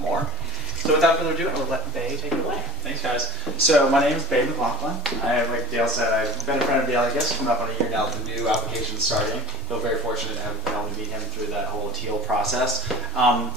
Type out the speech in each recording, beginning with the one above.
more. So without further ado, I will let Bay take it away. Thanks, guys. So my name is Bay McLaughlin. Like Dale said, I've been a friend of Dale, I guess, coming up on a year now with the new application starting. Feel very fortunate to have been able to meet him through that whole teal process.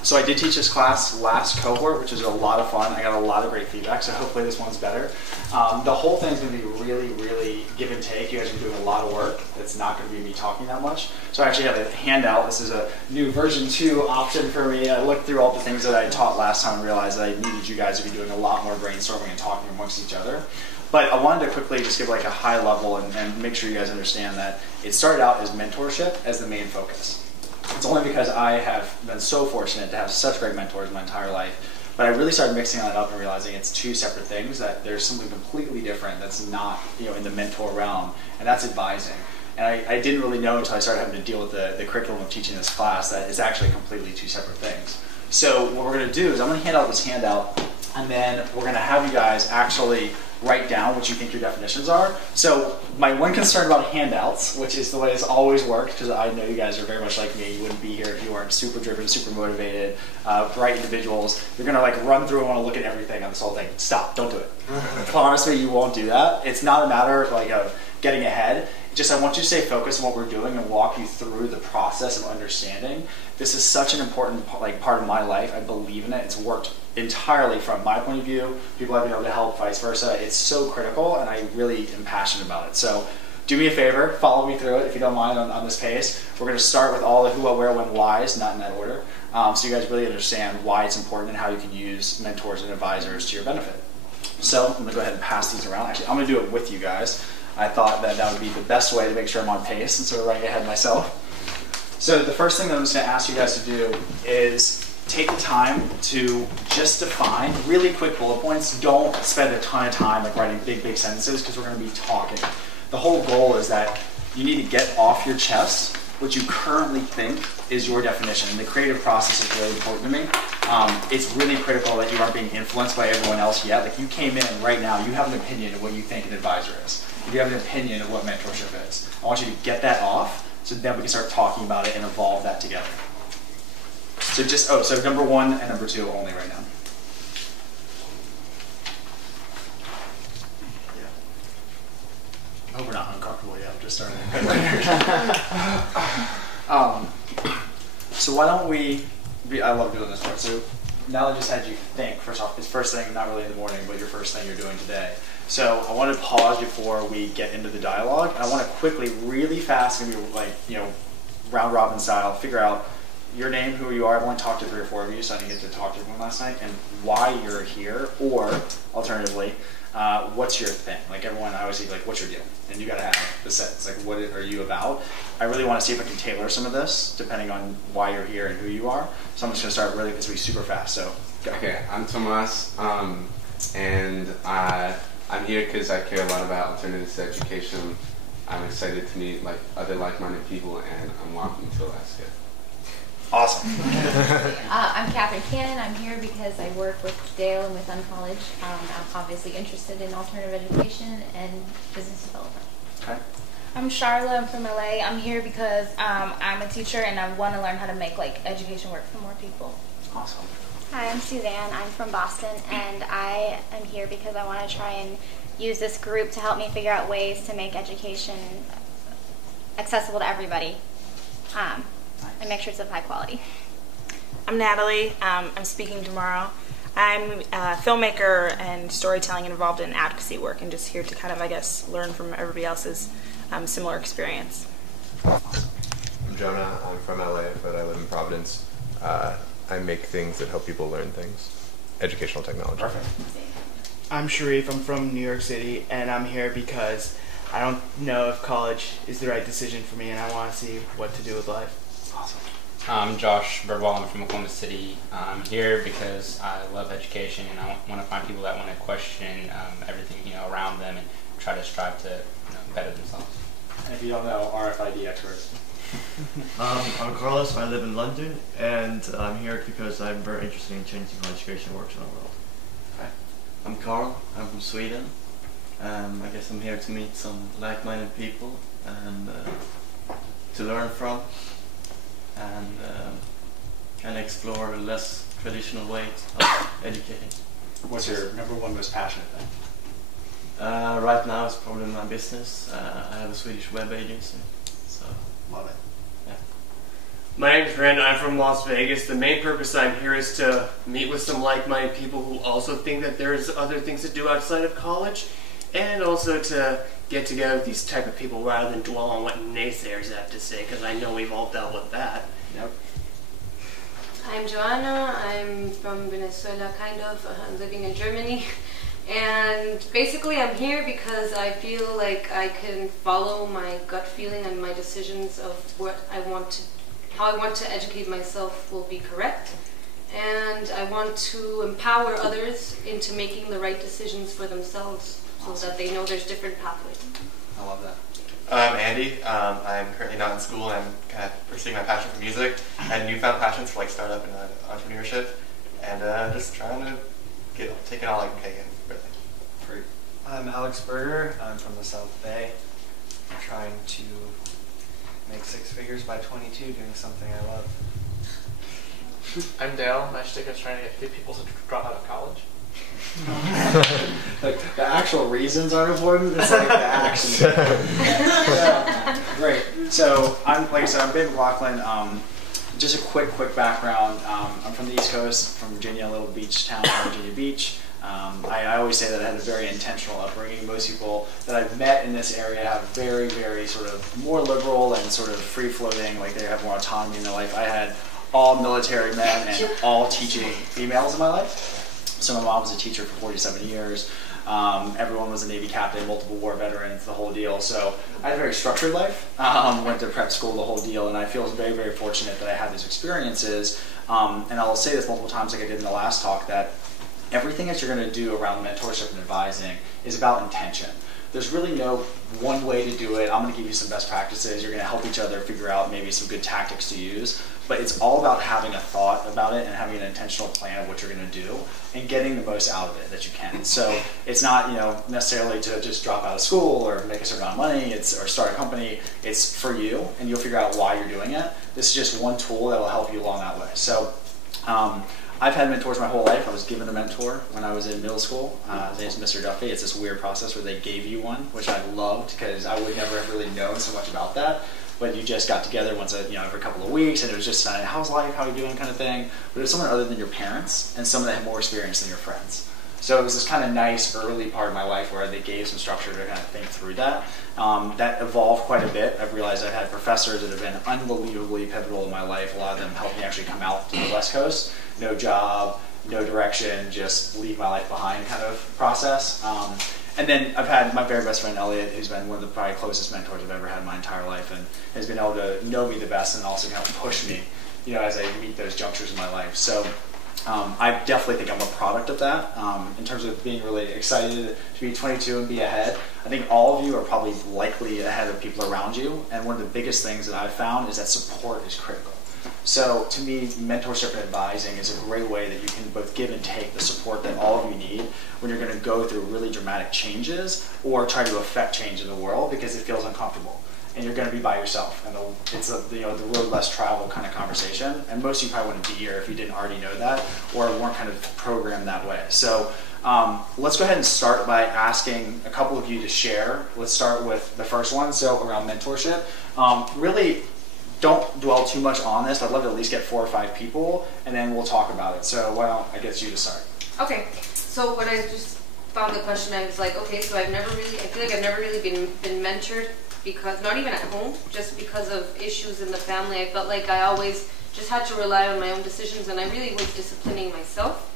So I did teach this class last cohort, which is a lot of fun. I got a lot of great feedback, so hopefully this one's better. The whole thing is going to be really, really give and take. You guys are doing a lot of work. It's not going to be me talking that much. So I actually have a handout. This is a new version 2 option for me. I looked through all the things that I taught last time and realized that I needed you guys to be doing a lot more brainstorming and talking amongst each other. But I wanted to quickly just give like a high level and make sure you guys understand that it started out as mentorship as the main focus. It's only because I have been so fortunate to have such great mentors my entire life. But I really started mixing that up and realizing it's 2 separate things, that there's something completely different that's not, in the mentor realm, and that's advising. And I didn't really know until I started having to deal with the curriculum of teaching this class that it's actually completely 2 separate things. So what we're going to do is I'm going to hand out this handout, and then we're going to have you guys actually write down what you think your definitions are. So my one concern about handouts, which is the way it's always worked, because I know you guys are very much like me, you wouldn't be here if you weren't super driven, super motivated, bright individuals. You're going to like run through and want to look at everything on this whole thing. Stop, don't do it. Honestly, you won't do that. It's not a matter of getting ahead. Just I want you to stay focused on what we're doing and walk you through the process of understanding. This is such an important part of my life. I believe in it. It's worked entirely from my point of view. People have been able to help, vice versa. It's so critical, and I really am passionate about it. So do me a favor, follow me through it if you don't mind on this pace. We're going to start with all the who, what, where, when, whys, not in that order, so you guys really understand why it's important and how you can use mentors and advisors to your benefit. So I'm going to go ahead and pass these around. Actually, I'm going to do it with you guys. I thought that would be the best way to make sure I'm on pace instead of running ahead myself. So the first thing that I'm just going to ask you guys to do is take the time to just define really quick bullet points. Don't spend a ton of time writing big sentences, because we're going to be talking. The whole goal is that you need to get off your chest what you currently think is your definition. And the creative process is really important to me. It's really critical that you aren't being influenced by everyone else yet. Like, you came in right now, you have an opinion of what you think an advisor is. If you have an opinion of what mentorship is, I want you to get that off, so then we can start talking about it and evolve that together. So so number 1 and number 2 only right now. Yeah. I hope we're not uncomfortable yet. I'm just starting. So why don't we? I love doing this part. So now I just had you think. First off, it's first thing, not really in the morning, but your first thing you're doing today. So I want to pause before we get into the dialogue. I want to quickly, really fast, maybe round robin style, figure out your name, who you are. I've only talked to 3 or 4 of you, so I didn't get to talk to everyone last night, and why you're here, or alternatively, what's your thing? Like, everyone, I always say, like, what's your deal? And you got to have the sentence, like, what are you about? I really want to see if I can tailor some of this, depending on why you're here and who you are. So I'm just going to start really, this will be super fast, so go. Okay, I'm Tomas, and I'm here because I care a lot about alternatives to education. I'm excited to meet other like-minded people, and I'm welcome to Alaska. Awesome. I'm Catherine Cannon. I'm here because I work with Dale and with UnCollege. I'm obviously interested in alternative education and business development. Okay. I'm Charla. I'm from LA. I'm here because I'm a teacher and I want to learn how to make education work for more people. Awesome. Hi, I'm Suzanne. I'm from Boston, and I am here because I want to try and use this group to help me figure out ways to make education accessible to everybody. And make sure it's of high quality. I'm Natalie. I'm speaking tomorrow. I'm a filmmaker and storytelling involved in advocacy work, and just here to kind of, I guess, learn from everybody else's similar experience. I'm Jonah. I'm from LA, but I live in Providence. I make things that help people learn things. Educational technology. Perfect. I'm Sharif. I'm from New York City, and I'm here because I don't know if college is the right decision for me, and I want to see what to do with life. Awesome. I'm Josh Birdwell. I'm from Oklahoma City. I'm here because I love education, and I want to find people that want to question everything around them and try to strive to better themselves. And if you don't know, RFID experts. I'm Carlos. I live in London, and I'm here because I'm very interested in changing how education works in the world. Okay. I'm Carl. I'm from Sweden. I guess I'm here to meet some like-minded people and to learn from, and explore less traditional way of educating. What's your number one most passionate thing? Right now it's probably my business. I have a Swedish web agency, so love it. Yeah. My name's Brandon. I'm from Las Vegas. The main purpose I'm here is to meet with some like-minded people who also think that there's other things to do outside of college, and also to get together with these type of people rather than dwell on what naysayers have to say, because I know we've all dealt with that. Yep. I'm Joanna. I'm from Venezuela, kind of. I'm living in Germany. And basically I'm here because I feel like I can follow my gut feeling and my decisions of what I want to, how I want to educate myself will be correct. And I want to empower others into making the right decisions for themselves so that they know there's different pathways. I love that. I'm Andy. I'm currently not in school and I'm kind of pursuing my passion for music and newfound passions for like startup and entrepreneurship, and just trying to take it all I can take in, really. Great. I'm Alex Berger. I'm from the South Bay. I'm trying to make 6 figures by 22 doing something I love. I'm Dale. My shtick is trying to get people to drop out of college. Like the actual reasons aren't important. It's like the action. Yeah. Great. So like I said, I'm McLaughlin. Just a quick background. I'm from the East Coast, from Virginia, a little beach town called Virginia Beach. I always say that I had a very intentional upbringing. Most people that I've met in this area have very sort of more liberal and sort of free-floating, like they have more autonomy in their life. I had all military men and all teaching females in my life. So my mom was a teacher for 47 years. Everyone was a Navy captain, multiple war veterans, the whole deal. So I had a very structured life. Went to prep school, the whole deal, and I feel very fortunate that I had these experiences. And I'll say this multiple times like I did in the last talk, that everything that you're going to do around mentorship and advising is about intention. There's really no one way to do it. I'm going to give you some best practices. You're going to help each other figure out maybe some good tactics to use. But it's all about having a thought about it and having an intentional plan of what you're going to do and getting the most out of it that you can. So it's not, necessarily to just drop out of school or make a certain amount of money or start a company. It's for you, and you'll figure out why you're doing it. This is just one tool that will help you along that way. So I've had mentors my whole life. I was given a mentor when I was in middle school. His name is Mr. Duffy. It's this weird process where they gave you one, which I loved because I would never have really known so much about that. But you just got together once every couple of weeks, and it was just how's life, how are you doing kind of thing. But it was someone other than your parents and someone that had more experience than your friends. So it was this kind of nice early part of my life where they gave some structure to kind of think through that. That evolved quite a bit. I've realized I've had professors that have been unbelievably pivotal in my life. A lot of them helped me actually come out to the West Coast. No job, no direction, just leave my life behind kind of process. And then I've had my very best friend Elliot, who's been one of the probably closest mentors I've ever had in my entire life, and has been able to know me the best and also kind of push me, as I meet those junctures in my life. So I definitely think I'm a product of that. In terms of being really excited to be 22 and be ahead, I think all of you are probably likely ahead of people around you. And one of the biggest things that I've found is that support is critical. So to me, mentorship and advising is a great way that you can both give and take the support that all of you need when you're going to go through really dramatic changes or try to affect change in the world because it feels uncomfortable. And you're going to be by yourself, and it's the road less traveled kind of conversation. And most of you probably wouldn't be here if you didn't already know that or weren't kind of programmed that way. So let's go ahead and start by asking a couple of you to share. Let's start with the first one. So around mentorship, really don't dwell too much on this. I'd love to at least get 4 or 5 people, and then we'll talk about it. So why don't I get you to start? Okay. So when I just found the question, I was like, okay, so I feel like I've never really been mentored. Because, not even at home, just because of issues in the family, I felt like I always just had to rely on my own decisions, and I really was disciplining myself.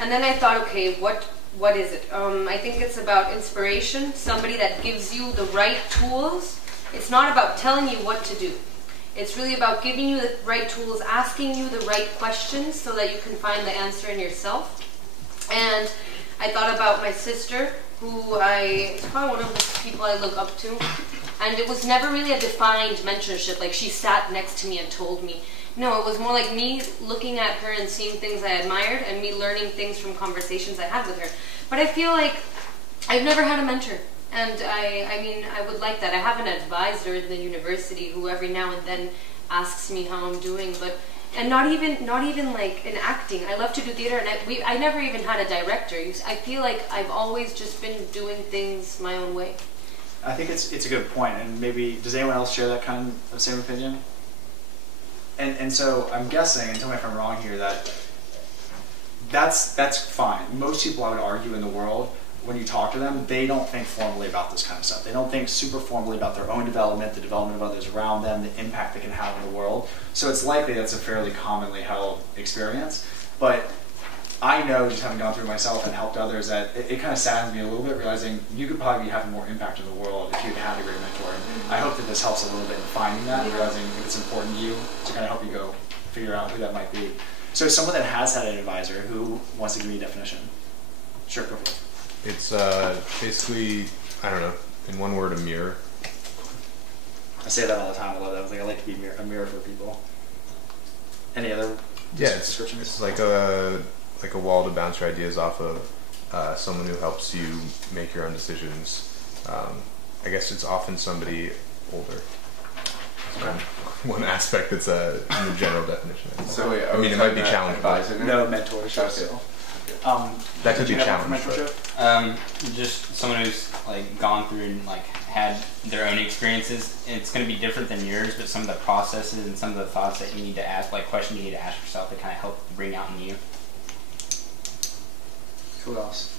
And then I thought, okay, what is it? I think it's about inspiration, somebody that gives you the right tools. It's not about telling you what to do. It's really about giving you the right tools, asking you the right questions so that you can find the answer in yourself. And I thought about my sister, who is probably one of the people I look up to. And it was never really a defined mentorship, like she sat next to me and told me. No, it was more like me looking at her and seeing things I admired and me learning things from conversations I had with her. But I feel like I've never had a mentor. And I would like that. I have an advisor in the university who every now and then asks me how I'm doing, but and not even like in acting. I love to do theater, and I never even had a director. I feel like I've always just been doing things my own way. I think it's a good point, and maybe does anyone else share that kind of same opinion? And so I'm guessing, and tell me if I'm wrong here, that's fine. Most people, I would argue, in the world, when you talk to them, they don't think formally about this kind of stuff. They don't think super formally about their own development, the development of others around them, the impact they can have in the world. So it's likely that's a fairly commonly held experience. But I know, just having gone through it myself and helped others, that it kind of saddens me a little bit, realizing you could probably be having more impact in the world if you had a great mentor. And I hope that this helps a little bit in finding that, and realizing if it's important to you to kind of help you go figure out who that might be. So someone that has had an advisor, who wants to give me a definition? Sure, go for it. It's basically, I don't know, in one word, a mirror. I say that all the time. I love that. I like to be a mirror for people. Any other descriptions? It's like a wall to bounce your ideas off of. Someone who helps you make your own decisions. I guess it's often somebody older. Okay. One aspect that's in the general definition. So wait, I mean, it might be challenging. No mentorship still. That could be challenging. Just someone who's like gone through and like had their own experiences. It's going to be different than yours, but some of the processes and some of the thoughts that you need to ask, like questions you need to ask yourself, that kind of help bring out in you. Who else?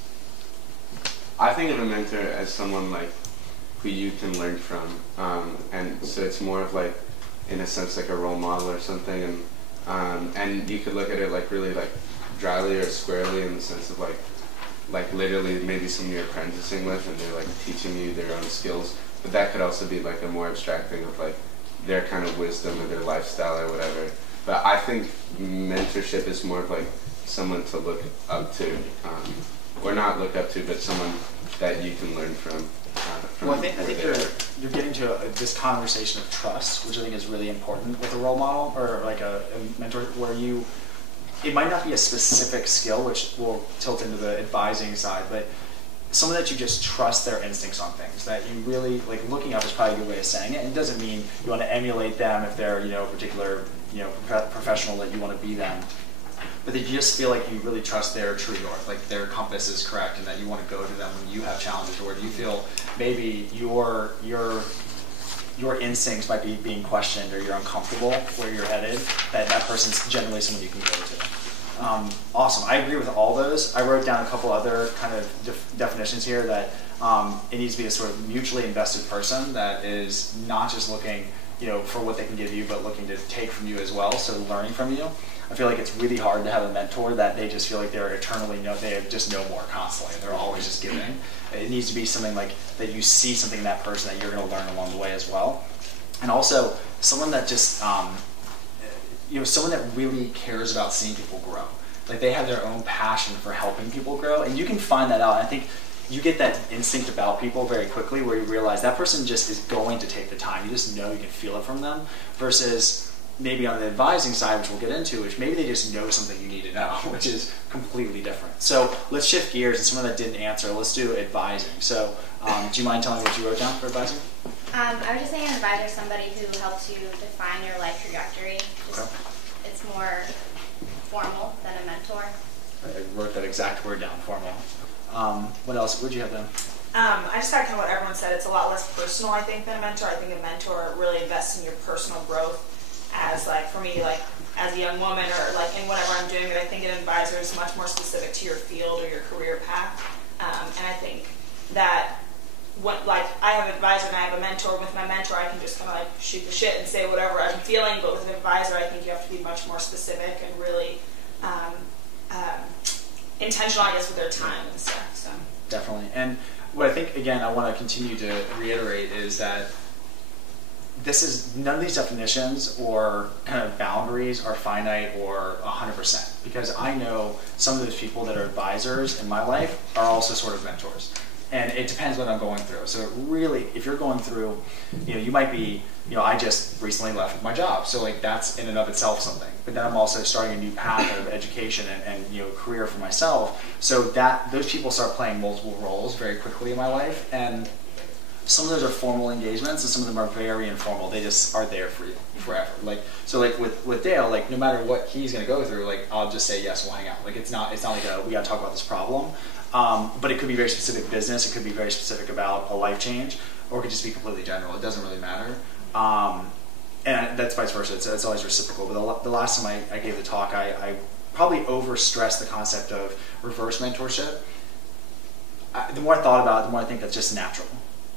I think of a mentor as someone like who you can learn from, and so it's more of like, in a sense, like a role model or something, and you could look at it like really like dryly or squarely in the sense of like literally maybe someone you're apprenticing with and they're like teaching you their own skills, but that could also be like a more abstract thing of like their kind of wisdom or their lifestyle or whatever. But I think mentorship is more of like someone to look up to, or not look up to, but someone that you can learn from. Well, I think you're getting to this conversation of trust, which I think is really important with a role model or like a mentor, where it might not be a specific skill, which will tilt into the advising side, but someone that you just trust their instincts on things, that you really, like, looking up is probably a good way of saying it. It doesn't mean you want to emulate them if they're, a particular, professional that you want to be them. But that you just feel like you really trust their true north, like their compass is correct, and that you want to go to them when you have challenges, or do you feel maybe your instincts might be being questioned, or you're uncomfortable where you're headed, that person's generally someone you can go to. Awesome. I agree with all those. I wrote down a couple other kind of definitions here, that it needs to be a sort of mutually invested person that is not just looking for what they can give you, but looking to take from you as well, so learning from you. I feel like it's really hard to have a mentor that they just feel like they're eternally they just know more constantly. They're always just giving. It needs to be something like that you see something in that person that you're going to learn along the way as well. And also someone that just, someone that really cares about seeing people grow. Like they have their own passion for helping people grow, and you can find that out. I think you get that instinct about people very quickly, where you realize that person just is going to take the time. You just know, you can feel it from them, versus maybe on the advising side, which we'll get into, which maybe they just know something you need to know, which is completely different. So let's shift gears, and someone that didn't answer, let's do advising. So do you mind telling me what you wrote down for advising? I was just saying an advisor is somebody who helps you define your life trajectory. It's more formal than a mentor. I wrote that exact word down, formal. What else? What did you have down? I just thought kind of what everyone said. It's a lot less personal, I think, than a mentor. I think a mentor really invests in your personal growth. As like for me, like as a young woman, or like in whatever I'm doing, but I think an advisor is much more specific to your field or your career path. And I think that like I have an advisor and I have a mentor. With my mentor, I can just kind of like shoot the shit and say whatever I'm feeling. But with an advisor, I think you have to be much more specific and really intentional, I guess, with their time and stuff. So definitely. And what I think, again, I want to continue to reiterate is that none of these definitions or kind of boundaries are finite or 100%, because I know some of those people that are advisors in my life are also sort of mentors, and it depends what I'm going through. So really, if you're going through, you might be, I just recently left my job, so like that's in and of itself something. But then I'm also starting a new path of education and career for myself. So that those people start playing multiple roles very quickly in my life, and Some of those are formal engagements, and some of them are very informal. They just are there for you forever. Like so, like with Dale, like no matter what he's going to go through, like I'll just say yes, we'll hang out. Like it's not like we got to talk about this problem, but it could be very specific business. It could be very specific about a life change, or it could just be completely general. It doesn't really matter. And that's vice versa. It's always reciprocal. But the last time I gave the talk, I probably overstressed the concept of reverse mentorship. The more I thought about it, the more I think that's just natural.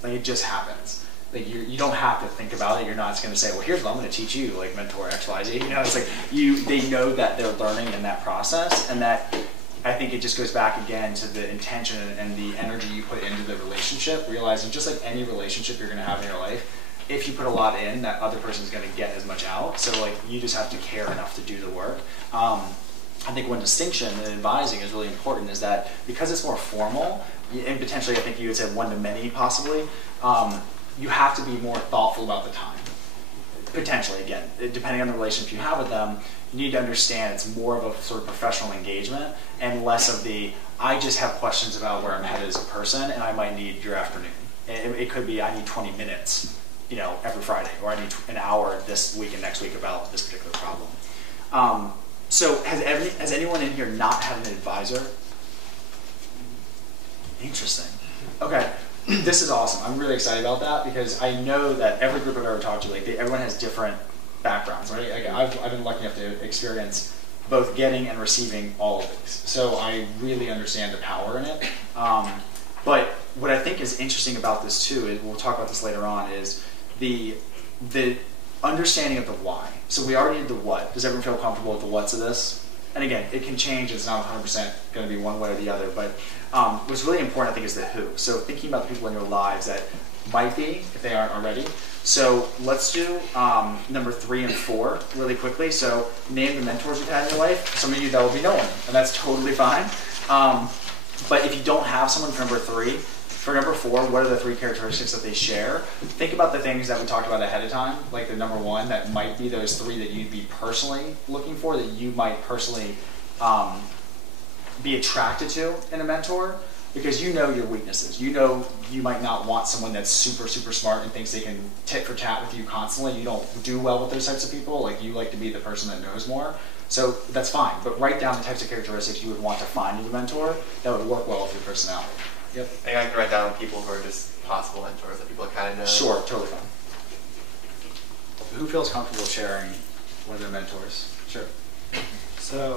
Like it just happens. Like you don't have to think about it. You're not just going to say, well, here's what I'm going to teach you, like mentor X, Y, Z. You know, it's like they know that they're learning in that process, and that I think it just goes back again to the intention and the energy you put into the relationship. Realizing just like any relationship you're going to have in your life, if you put a lot in, that other person's going to get as much out. So like you just have to care enough to do the work. I think one distinction in advising is really important is that because it's more formal, and potentially I think you would say one-to-many possibly, you have to be more thoughtful about the time. Potentially, again, depending on the relationship you have with them, you need to understand it's more of a sort of professional engagement and less of the, I just have questions about where I'm headed as a person and I might need your afternoon. It could be I need 20 minutes, you know, every Friday, or I need an hour this week and next week about this particular problem. So has anyone in here not had an advisor? Interesting. Okay, this is awesome. I'm really excited about that because I know that every group I've ever talked to, like everyone has different backgrounds, right? I've been lucky enough to experience both getting and receiving all of these. So I really understand the power in it. But what I think is interesting about this too, and we'll talk about this later on, is the understanding of the why. So we already did the what. Does everyone feel comfortable with the what's of this? And again, it can change. It's not 100% going to be one way or the other. But what's really important, I think, is the who. So thinking about the people in your lives that might be, if they aren't already. So let's do number 3 and 4 really quickly. So name the mentors you've had in your life. Some of you, that will be no one, and that's totally fine. But if you don't have someone for number 3, for number 4, what are the 3 characteristics that they share? Think about the things that we talked about ahead of time, like the number 1, that might be those 3 that you'd be personally looking for, that you might personally be attracted to in a mentor, because you know your weaknesses. You know you might not want someone that's super, super smart and thinks they can tit for tat with you constantly. You don't do well with those types of people. Like you like to be the person that knows more. So that's fine, but write down the types of characteristics you would want to find in a mentor that would work well with your personality. Yep. I think I can write down people who are just possible mentors that people kind of know. Sure, totally fine. Who feels comfortable sharing one of their mentors? Sure. So,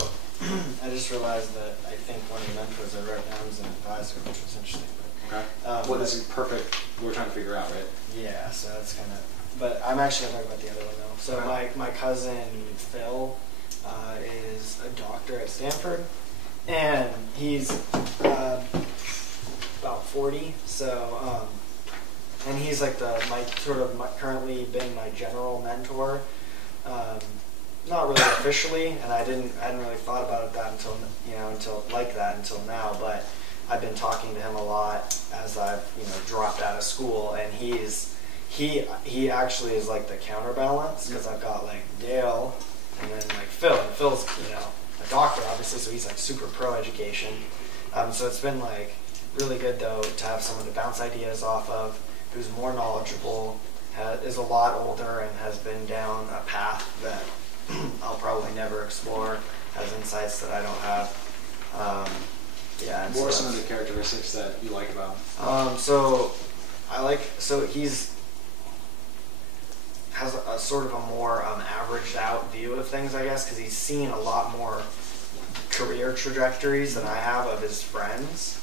I just realized that I think one of the mentors I wrote down was an advisor, which was interesting. Okay. Well, this is perfect. We're trying to figure out, right? Yeah, so that's kind of. But I'm actually going to talk about the other one though. So my cousin Phil is a doctor at Stanford, and he's about 40. So, and he's like currently been my general mentor. Not really officially, and I hadn't really thought about it until now. But I've been talking to him a lot as I've dropped out of school, and he actually is like the counterbalance, because I've got like Dale and then like Phil, and Phil's a doctor obviously, so he's like super pro education. So it's been like really good though to have someone to bounce ideas off of, who's more knowledgeable, is a lot older, and has been down a path that I'll probably never explore, has insights that I don't have. What are some of the characteristics that you like about him? He's has a sort of a more averaged out view of things, I guess, because he's seen a lot more career trajectories than I have of his friends.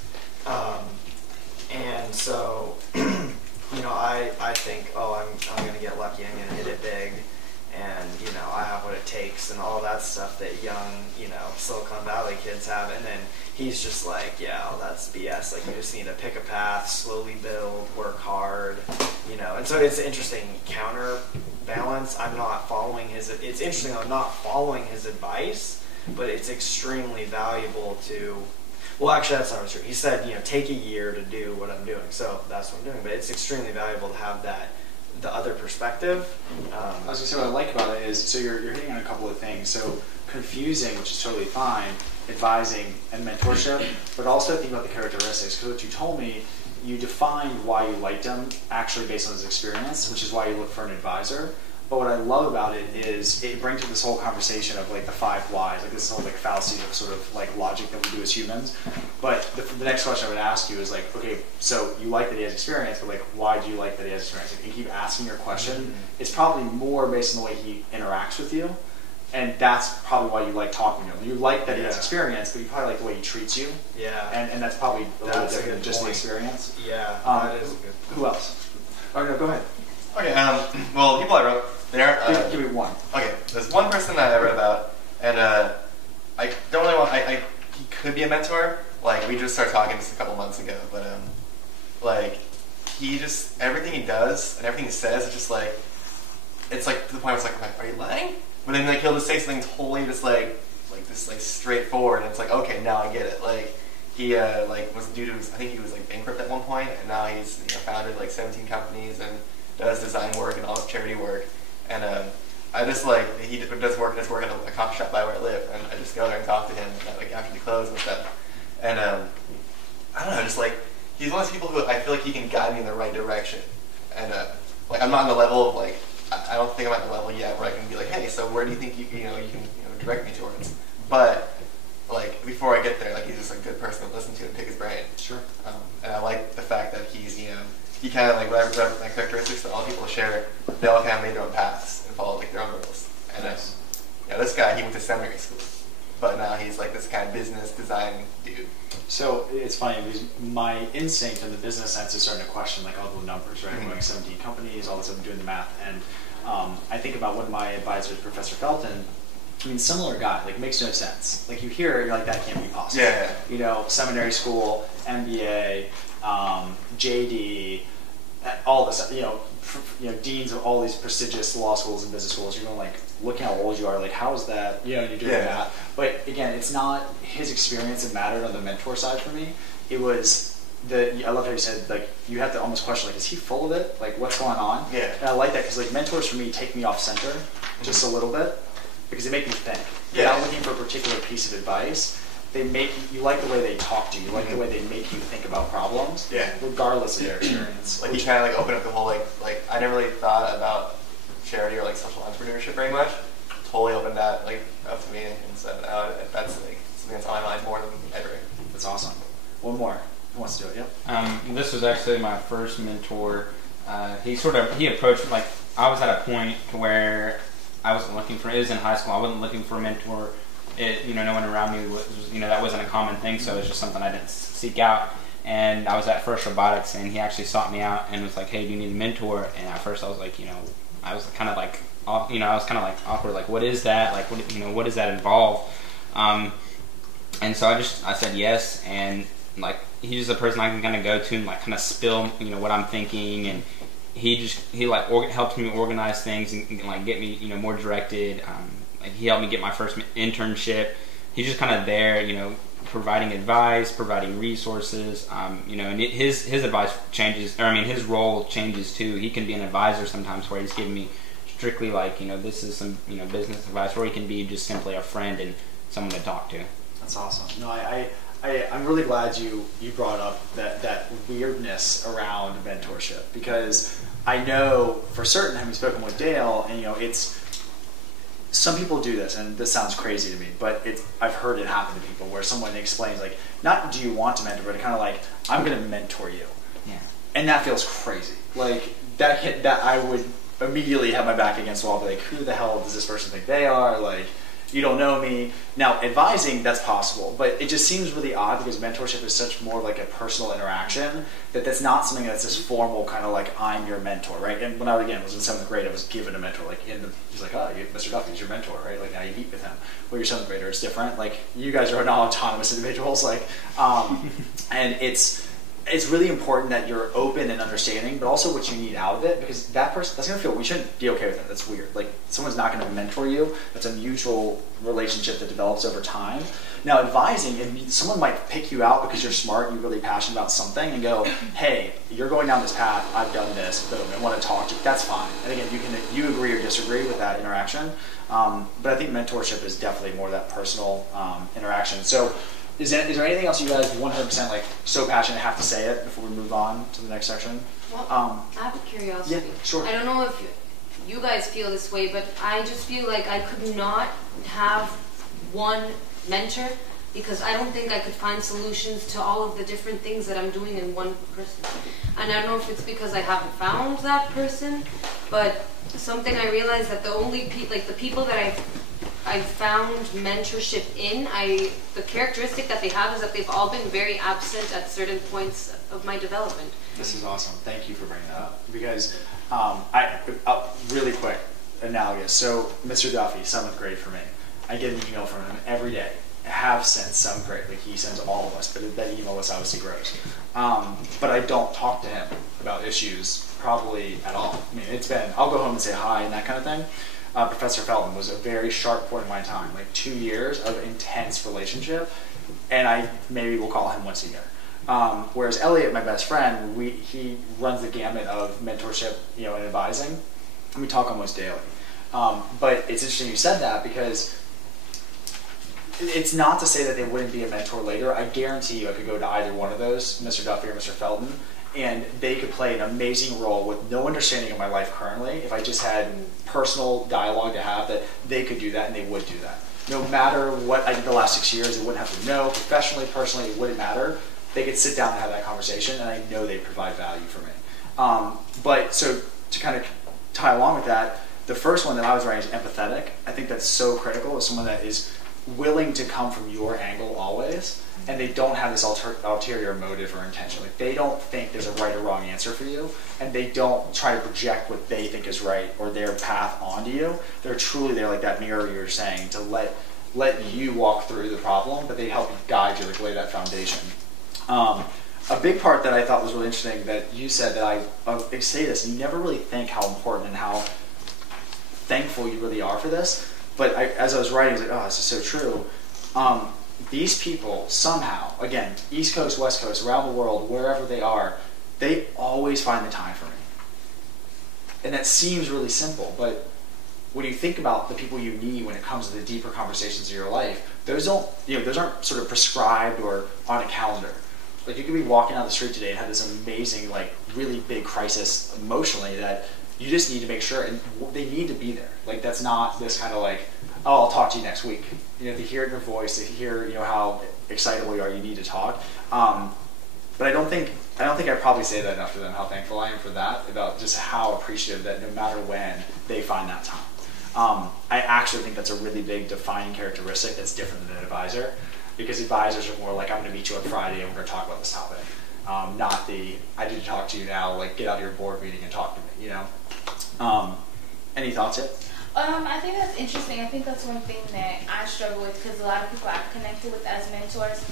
And so, I think, I'm going to get lucky, I'm going to hit it big, and, I have what it takes, and all that stuff that young, Silicon Valley kids have. And then he's just like, that's BS. Like, you just need to pick a path, slowly build, work hard, And so it's an interesting counterbalance. I'm not following it's interesting, I'm not following his advice, but it's extremely valuable to, well, actually, that's not true. He said, take a year to do what I'm doing. So that's what I'm doing. But it's extremely valuable to have the other perspective. I was going to say, what I like about it is, so you're hitting on a couple of things. So confusing, which is totally fine, advising and mentorship, but also think about the characteristics. Because what you told me, you defined why you liked him actually based on his experience, which is why you look for an advisor. But what I love about it is it brings up this whole conversation of like the 5 whys, like this whole like fallacy of sort of like logic that we do as humans. But the next question I would ask you is like, okay, so you like that he has experience, but like, why do you like that he has experience? Like, you keep asking your question. It's probably more based on the way he interacts with you, and that's probably why you like talking to him. You like that he has experience, but you probably like the way he treats you. Yeah. And that's probably a little different than just the experience. Yeah, that is a good point. Who else? Oh no, go ahead. Okay. Well, people I wrote. Give me one. Okay, there's one person that I read about, and I don't really want. He could be a mentor. Like, we just started talking just a couple months ago, but like, he just, everything he does and everything he says is just like, it's like to the point where it's like, are you lying? But then like he'll just say something totally just like this like straightforward, and it's like, okay, now I get it. Like, he like was due to, I think he was like bankrupt at one point, and now he's founded like 17 companies and does design work and all this charity work. And I just like, he does work at a coffee shop by where I live, and I just go there and talk to him like after the close and stuff. And I don't know, just like, he's one of those people who I feel like he can guide me in the right direction. And like, I'm not on the level of like, I don't think I'm at the level yet where I can be like, hey, so where do you think you can direct me towards? But like, before I get there, like, he's just a good person to listen to and pick his brain. Sure. And I like the fact that he's he kind of like, whatever like characteristics that all people share, they all kind of made their own paths and followed like their own rules. And this guy, he went to seminary school, but now he's like this kind of business design dude. So it's funny, because my instinct in the business sense is starting to question like all the numbers, right? Mm-hmm. Going 17 companies, all this, I'm doing the math, and I think about one of my advisors, Professor Felton. I mean, similar guy, like, makes no sense. Like, you hear it, you're like, that can't be possible. Yeah. Seminary school, MBA, JD, all this, deans of all these prestigious law schools and business schools. You're going like, look how old you are. Like, how is that? You're doing that. But again, it's not his experience that mattered on the mentor side for me. It was I love how you said, like, you have to almost question, like, is he full of it? Like, what's going on? Yeah. And I like that, because like mentors for me take me off center just a little bit, because they make me think. Yeah. You're not looking for a particular piece of advice. They make you like the way they talk to you. You like the way they make you think about problems, regardless of their experience. Like, you kind of like open up the whole like I never really thought about charity or like social entrepreneurship very much. Totally opened that like up to me, and so now that's like something that's on my mind more than ever. That's awesome. One more. Who wants to do it? Yep. This was actually my first mentor. He approached, like, I was at a point where I wasn't looking for, it was in high school, I wasn't looking for a mentor. No one around me was, that wasn't a common thing, so it was just something I didn't seek out. And I was at First Robotics, and he actually sought me out and was like, hey, do you need a mentor? And at first I was like, I was kind of like, awkward, like, what is that? Like, what does that involve? And so I said yes, and like, he's just a person I can kind of go to and like kind of spill, what I'm thinking, and he helped me organize things and like get me, more directed. He helped me get my first internship. He's just kind of there, providing advice, providing resources, and his advice changes, his role changes too. He can be an advisor sometimes where he's giving me strictly like, this is some, business advice, or he can be just simply a friend and someone to talk to. That's awesome. No, I'm really glad you brought up that weirdness around mentorship, because I know for certain, having spoken with Dale, and it's, some people do this, and this sounds crazy to me, but I've heard it happen to people where someone explains, like, not do you want to mentor, but kind of like, I'm going to mentor you. Yeah. And that feels crazy. Like, that I would immediately have my back against the wall, be like, who the hell does this person think they are? Like, you don't know me. Now, advising, that's possible, but it just seems really odd, because mentorship is such more like a personal interaction, that's not something that's this formal kind of like, I'm your mentor, right? And when I, again, was in 7th grade, I was given a mentor, like, he's like, oh, Mr. Duffy's your mentor, right? Like, now you meet with him. Well, you're 7th grader, it's different. Like, you guys are not autonomous individuals, like, and it's really important that you're open and understanding, but also what you need out of it, because that person, that's going to feel, we shouldn't be okay with that. That's weird. Like, someone's not going to mentor you. That's a mutual relationship that develops over time. Now, advising, and someone might pick you out because you're smart and you're really passionate about something and go, hey, you're going down this path, I've done this, boom, I want to talk to you. That's fine. And again, you agree or disagree with that interaction. But I think mentorship is definitely more that personal interaction. So is there anything else you guys 100% like so passionate have to say it before we move on to the next section? Well, I have a curiosity. Yeah, sure. I don't know if you guys feel this way, but I just feel like I could not have one mentor because I don't think I could find solutions to all of the different things that I'm doing in one person. And I don't know if it's because I haven't found that person, but something I realized that the only the people that I found mentorship in, the characteristic that they have is that they've all been very absent at certain points of my development. This is awesome. Thank you for bringing that up because really quick, analogous. So Mr. Duffy, 7th grade for me. I get an email from him every day. I have since 7th grade. Like he sends all of us, but that email list obviously grows. But I don't talk to him about issues probably at all. I mean, I'll go home and say hi and that kind of thing. Professor Feldman was a very sharp point in my time, like 2 years of intense relationship, and I maybe will call him once a year. Whereas Elliot, my best friend, he runs the gamut of mentorship, and advising, and we talk almost daily. But it's interesting you said that because it's not to say that they wouldn't be a mentor later. I guarantee you I could go to either one of those, Mr. Duffy or Mr. Feldman, and they could play an amazing role with no understanding of my life currently. If I just had personal dialogue to have, that they could do that and they would do that. No matter what I did the last 6 years, they wouldn't have to know. Professionally, personally, it wouldn't matter. They could sit down and have that conversation, and I know they'd provide value for me. But so to kind of tie along with that, the first one that I was writing is empathetic. I think that's so critical as someone that is willing to come from your angle always, and they don't have this ulterior motive or intention. Like they don't think there's a right or wrong answer for you, and they don't try to project what they think is right or their path onto you. They're truly there, like that mirror you're saying, to let you walk through the problem, but they help you guide you, like lay that foundation. A big part that I thought was really interesting that you said that I say this, and you never really think how important and how thankful you really are for this. But as I was writing, I was like, oh, this is so true. These people somehow, again, East Coast, West Coast, around the world, wherever they are, they always find the time for me. And that seems really simple, but when you think about the people you need when it comes to the deeper conversations of your life, those aren't sort of prescribed or on a calendar. Like you could be walking down the street today and have this amazing, like really big crisis emotionally that you just need to make sure, and they need to be there. Like that's not this kind of like, oh, I'll talk to you next week. To hear it in your voice, to hear how excitable you are, you need to talk. But I don't think I probably say that enough to them, how thankful I am for that, about just how appreciative that no matter when they find that time. I actually think that's a really big defining characteristic that's different than an advisor, because advisors are more like, I'm going to meet you on Friday and we're going to talk about this topic. Not the, I need to talk to you now, like get out of your board meeting and talk to me, Any thoughts yet? I think that's interesting. I think that's one thing that I struggle with because a lot of people I've connected with as mentors,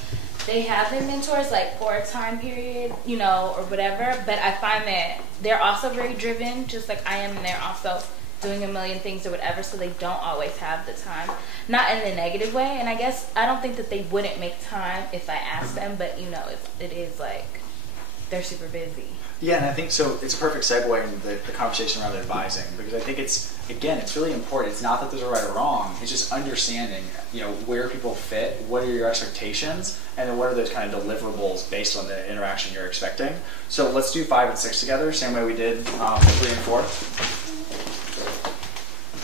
they have been mentors like for a time period, or whatever, but I find that they're also very driven, just like I am, and they're also doing a million things or whatever, so they don't always have the time. Not in a negative way, and I guess I don't think that they wouldn't make time if I asked them, but it is like they're super busy. Yeah, and I think so. It's a perfect segue into the conversation around advising, because I think it's really important. It's not that there's a right or wrong. It's just understanding, where people fit, what are your expectations, and then what are those kind of deliverables based on the interaction you're expecting. So let's do 5 and 6 together, same way we did 3 and 4.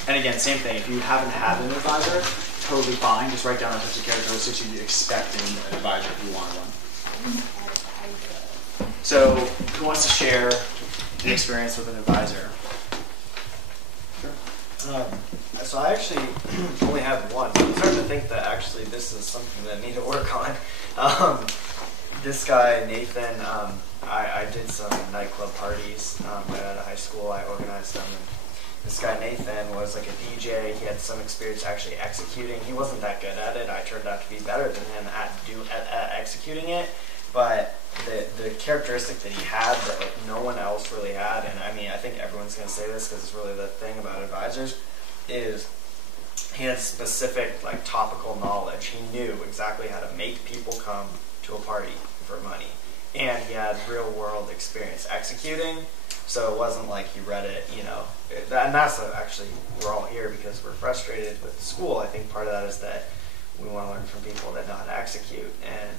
And again, same thing. If you haven't had an advisor, totally fine. Just write down a list of characteristics you'd expect in an advisor if you want one. So, who wants to share the experience with an advisor? Sure. So I actually only have one. I'm starting to think that actually this is something that I need to work on. This guy, Nathan, I did some nightclub parties right out of high school. I organized them. And this guy, Nathan, was like a DJ. He had some experience actually executing. He wasn't that good at it. I turned out to be better than him at executing it. But the characteristic that he had that like no one else really had, and I mean I think everyone's going to say this because it's really the thing about advisors, is he had specific like topical knowledge. He knew exactly how to make people come to a party for money, and he had real world experience executing. So it wasn't like he read it, and that's actually we're all here because we're frustrated with the school. I think part of that is that we want to learn from people that know how to execute. And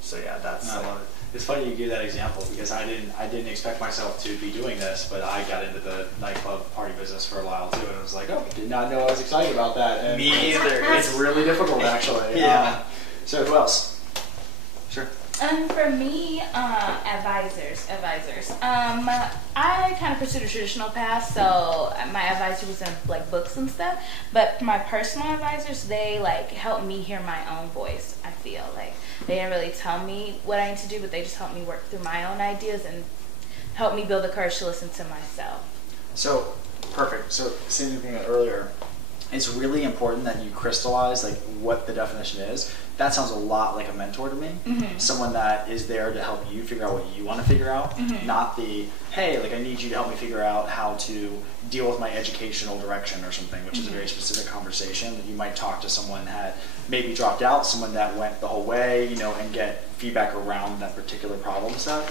so yeah, that's. I love it. It's funny you give that example because I didn't expect myself to be doing this, but I got into the nightclub party business for a while too, and I was like, oh, did not know I was excited about that. And me either. It's really difficult actually. Yeah. So who else? Sure. For me, advisors. I kind of pursued a traditional path, so my advisor was in like books and stuff. But my personal advisors, they like helped me hear my own voice. I feel like they didn't really tell me what I need to do, but they just helped me work through my own ideas and helped me build the courage to listen to myself. So perfect. So same thing earlier. It's really important that you crystallize like what the definition is. That sounds a lot like a mentor to me. Mm-hmm. Someone that is there to help you figure out what you want to figure out, mm-hmm. not the, hey, like I need you to help me figure out how to deal with my educational direction or something, which mm-hmm. is a very specific conversation that you might talk to someone that maybe dropped out, someone that went the whole way, you know, and get feedback around that particular problem set.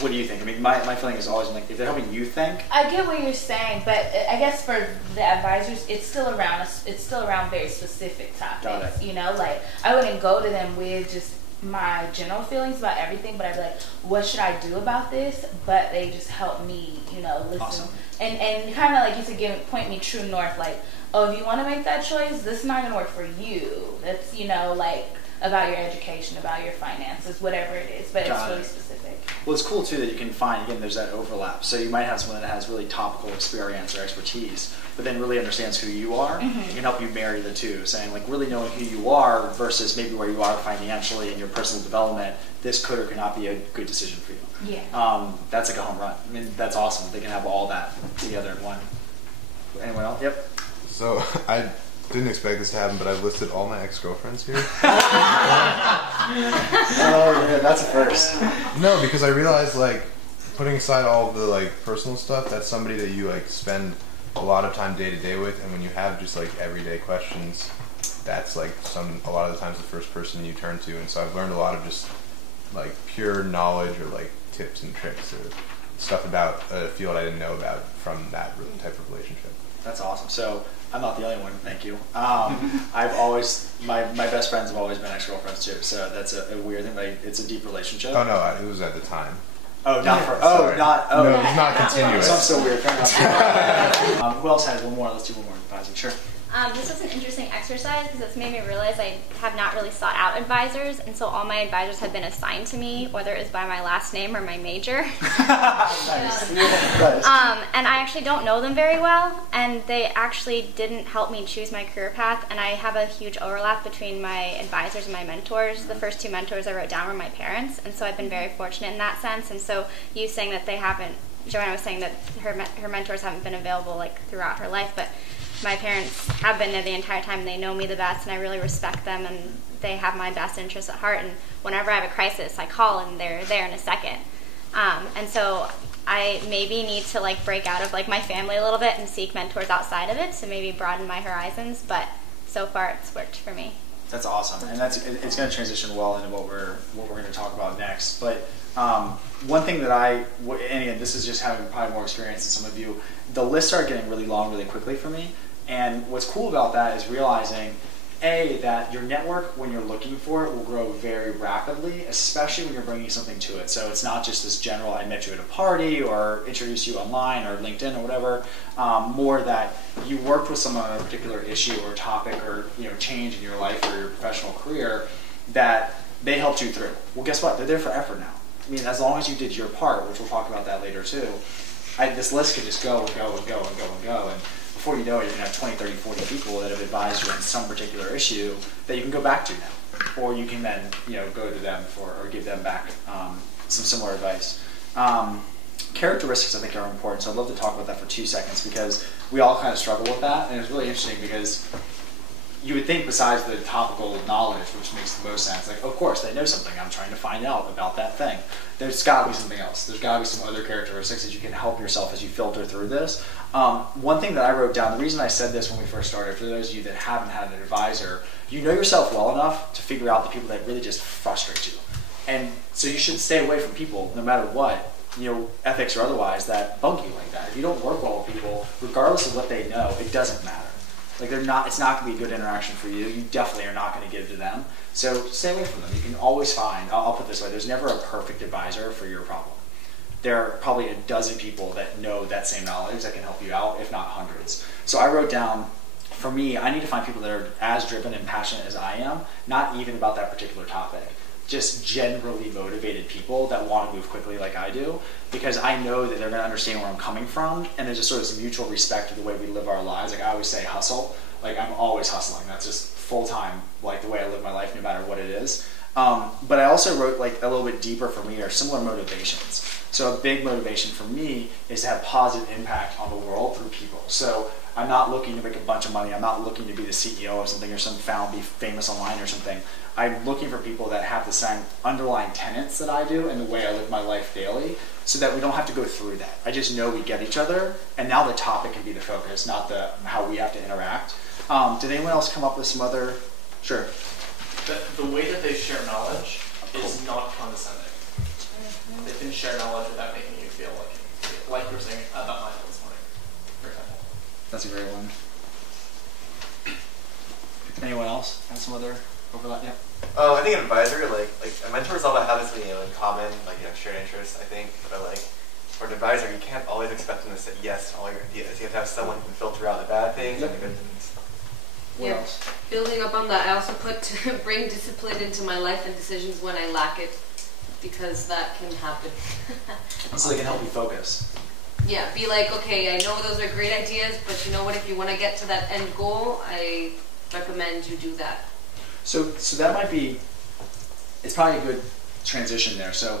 What do you think? I mean, my feeling is always like, if they're helping you think. I get what you're saying, but I guess for the advisors, it's still around very specific topics. Got it. You know, like I wouldn't go to them with just my general feelings about everything, but I'd be like, what should I do about this? But they just help me, you know, listen. Awesome. And kind of like you said, point me true north, like, oh, if you want to make that choice, this is not going to work for you. That's, you know, like about your education, about your finances, whatever it is, but it's really specific. Well, it's cool too that you can find, again, there's that overlap. So you might have someone that has really topical experience or expertise, but then really understands who you are. Mm-hmm. It can help you marry the two, saying like really knowing who you are versus maybe where you are financially in your personal development. This could or could not be a good decision for you. Yeah. That's like a home run. I mean, that's awesome. They can have all that together in one. Anyone else? Yep. So I didn't expect this to happen, but I've listed all my ex-girlfriends here. Oh yeah, that's a first. No, because I realized like putting aside all the like personal stuff, that's somebody that you like spend a lot of time day to day with, and when you have just like everyday questions, that's like a lot of the times the first person you turn to. And so I've learned a lot of just like pure knowledge or like tips and tricks or stuff about a field I didn't know about from that type of relationship. That's awesome. So I'm not the only one. Thank you. I've always my best friends have always been ex-girlfriends too. So that's a weird thing. Like it's a deep relationship. Oh no, it was at the time. Oh, not for. Sorry. No, it's not continuous. Sounds so weird. Fair enough. Who else has one more? Let's do one more advising. Sure. This was an interesting exercise because it's made me realize I have not really sought out advisors, and so all my advisors have been assigned to me, whether it was by my last name or my major. Nice. And I actually don't know them very well, and they actually didn't help me choose my career path, and I have a huge overlap between my advisors and my mentors. The first two mentors I wrote down were my parents, and so I've been very fortunate in that sense. And so you saying that they haven't, Joanna was saying that her mentors haven't been available like throughout her life, but my parents have been there the entire time. They know me the best, and I really respect them, and they have my best interests at heart. And whenever I have a crisis, I call, and they're there in a second. And so I maybe need to like break out of like my family a little bit and seek mentors outside of it to maybe broaden my horizons. But so far, it's worked for me. That's awesome, and it's going to transition well into what we're going to talk about next. But one thing that and again, this is just having probably more experience than some of you. The lists started getting really long really quickly for me. And what's cool about that is realizing, A, that your network, when you're looking for it, will grow very rapidly, especially when you're bringing something to it. So it's not just this general, I met you at a party or introduced you online or LinkedIn or whatever, more that you worked with someone on a particular issue or topic or change in your life or your professional career that they helped you through. Well, guess what? They're there forever now. I mean, as long as you did your part, which we'll talk about that later too, this list could just go and go and go and go and go. And before you know it, you're going to have 20, 30, 40 people that have advised you on some particular issue that you can go back to now. Or you can then go to them or give them back some similar advice. Characteristics, I think, are important. So I'd love to talk about that for 2 seconds because we all kind of struggle with that. And it's really interesting because you would think besides the topical knowledge, which makes the most sense, like, of course, they know something. I'm trying to find out about that thing. There's got to be something else. There's got to be some other characteristics that you can help yourself as you filter through this. One thing that I wrote down, the reason I said this when we first started, for those of you that haven't had an advisor, you know yourself well enough to figure out the people that really just frustrate you. And so you should stay away from people, no matter what, ethics or otherwise, that bug you like that. If you don't work well with people, regardless of what they know, it doesn't matter. Like it's not going to be a good interaction for you. You definitely are not going to give to them. So stay away from them. You can always find, I'll put it this way, there's never a perfect advisor for your problem. There are probably a dozen people that know that same knowledge that can help you out, if not hundreds. So I wrote down, for me, I need to find people that are as driven and passionate as I am, not even about that particular topic. Just generally motivated people that want to move quickly like I do, because I know that they're going to understand where I'm coming from, and there's just sort of some mutual respect to the way we live our lives. Like I always say hustle, like I'm always hustling. That's just full-time, like the way I live my life no matter what it is. But I also wrote like a little bit deeper for me are similar motivations. So a big motivation for me is to have positive impact on the world through people. So I'm not looking to make a bunch of money. I'm not looking to be the CEO of something or be famous online or something. I'm looking for people that have the same underlying tenets that I do and the way I live my life daily, so that we don't have to go through that. I just know we get each other, and now the topic can be the focus, not how we have to interact. Did anyone else come up with some other? Sure. The way that they share knowledge is not condescending. They can share knowledge without making you feel like you were saying about mine this morning, for example. That's a great one. Anyone else have some other overlap? Yeah. I think an advisor, like a mentor is all about having something in common, shared interests. I think, but for an advisor, you can't always expect them to say yes to all your ideas. You have to have someone who can filter out the bad things and the good things. What else? Building up on that, I also put to bring discipline into my life and decisions when I lack it, because that can happen. So they can help you focus. Yeah, be like, okay, I know those are great ideas, but you know what? If you want to get to that end goal, I recommend you do that. So that might be, it's probably a good transition there. So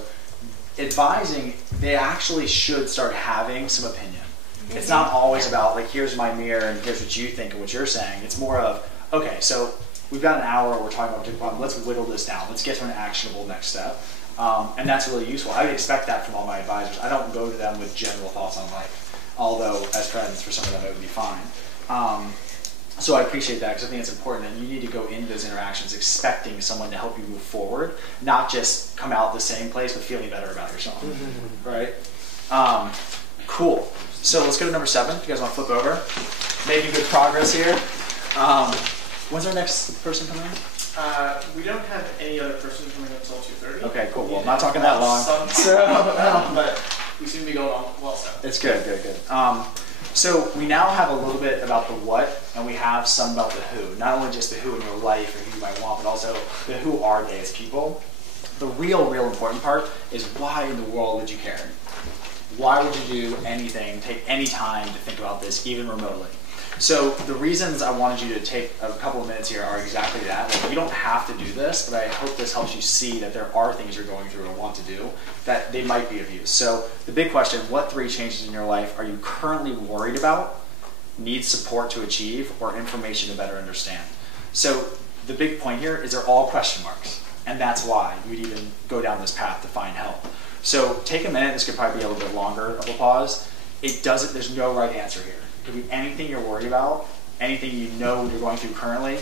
advising, they actually should start having some opinion. Mm-hmm. It's not always about like, here's my mirror and here's what you think and what you're saying. It's more of, okay, so we've got an hour, we're talking about a particular problem, let's whittle this down. Let's get to an actionable next step. And that's really useful. I would expect that from all my advisors. I don't go to them with general thoughts on life, although as friends, for some of them, it would be fine. So I appreciate that, because I think it's important, and you need to go into those interactions expecting someone to help you move forward, not just come out the same place but feeling better about yourself, right? Cool. So let's go to number 7. If you guys want to flip over. Making good progress here. When's our next person coming in? We don't have any other person coming until 2:30. Okay, cool. Well, I'm not talking that long. But we seem to be going on well, so. It's good. So we now have a little bit about the what, and we have some about the who. Not only just the who in your life and who you might want, but also the who are they as people. The real important part is why in the world would you care? Why would you do anything, take any time to think about this, even remotely? So the reasons I wanted you to take a couple of minutes here are exactly that. Like, you don't have to do this, but I hope this helps you see that there are things you're going through or want to do that they might be of use. So the big question, what 3 changes in your life are you currently worried about, need support to achieve, or information to better understand? So the big point here is they're all question marks, and that's why you would even go down this path to find help. So take a minute. This could probably be a little bit longer of a pause. There's no right answer here. It could be anything you're worried about, anything you know you're going through currently,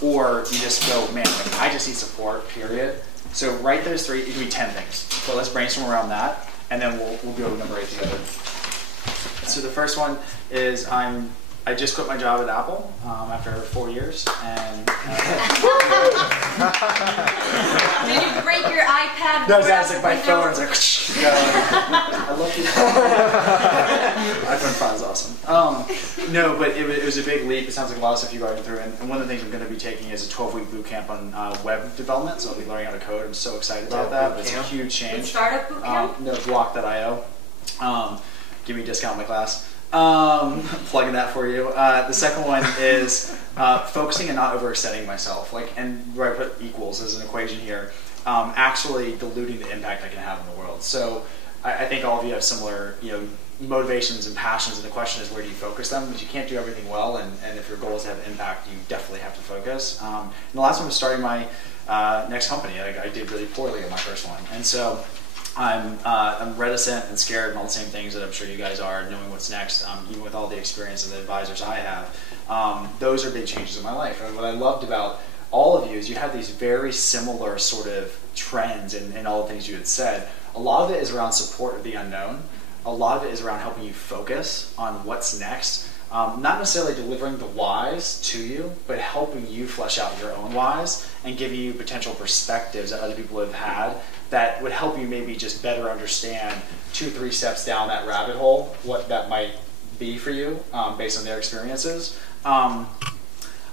or you just go, man, I just need support, period. So write those 3, it could be 10 things. So let's brainstorm around that, and then we'll go to number 8 together. So the first one is I just quit my job at Apple after 4 years, and did you break your iPad? No, that's like my phone. It's like, I love you. iPhone 5 is awesome. No, but it was a big leap. It sounds like a lot of stuff you're going through, and one of the things I'm going to be taking is a 12-week boot camp on web development. So I'll be learning how to code. I'm so excited about that. But it's a huge change. Startup boot camp? No, block.io. Give me a discount on my class. Plugging that for you. The second one is focusing and not overextending myself. And where I put equals as an equation here, actually diluting the impact I can have in the world. So I think all of you have similar, motivations and passions, and the question is, where do you focus them? Because you can't do everything well, and if your goal is to have impact, you definitely have to focus. And the last one was starting my next company. I did really poorly in my first one, and so I'm reticent and scared and all the same things that I'm sure you guys are, knowing what's next, even with all the experience and the advisors I have. Those are big changes in my life. And what I loved about all of you is you had these very similar sort of trends in all the things you had said. A lot of it is around support of the unknown. A lot of it is around helping you focus on what's next. Not necessarily delivering the whys to you, but helping you flesh out your own whys and giving you potential perspectives that other people have had that would help you maybe just better understand 2-3 steps down that rabbit hole, what that might be for you based on their experiences.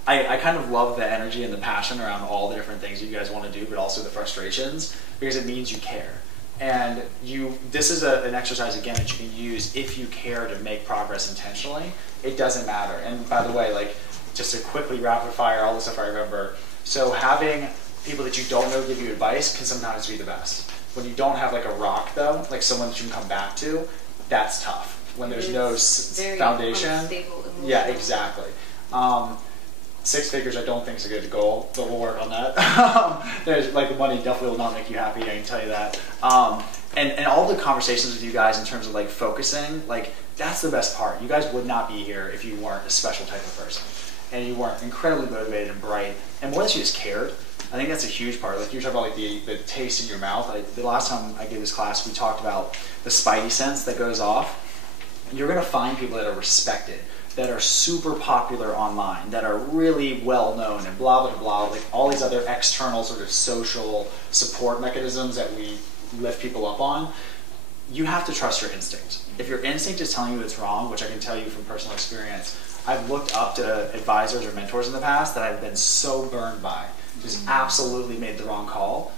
I kind of love the energy and the passion around all the different things you guys want to do, but also the frustrations, because it means you care. And this is an exercise, again, that you can use if you care to make progress intentionally. It doesn't matter. And by the way, like, just to quickly rapid fire all the stuff I remember. So having people that you don't know give you advice can sometimes be the best. When you don't have like a rock, though, like someone that you can come back to, that's tough. When there's no foundation. Yeah, exactly. 6 figures I don't think is a good goal, but we'll work on that. There's like the money definitely will not make you happy, I can tell you that. And all the conversations with you guys in terms of like focusing, like that's the best part. You guys would not be here if you weren't a special type of person. And you weren't incredibly motivated and bright. And more than you just cared. I think that's a huge part. Like you were talking about like the taste in your mouth. The last time I gave this class, we talked about the spidey sense that goes off. You're going to find people that are respected, that are super popular online, that are really well known and blah, blah, blah, like all these other external sort of social support mechanisms that we lift people up on. You have to trust your instinct. If your instinct is telling you it's wrong, which I can tell you from personal experience, I've looked up to advisors or mentors in the past that I've been so burned by, just absolutely made the wrong call.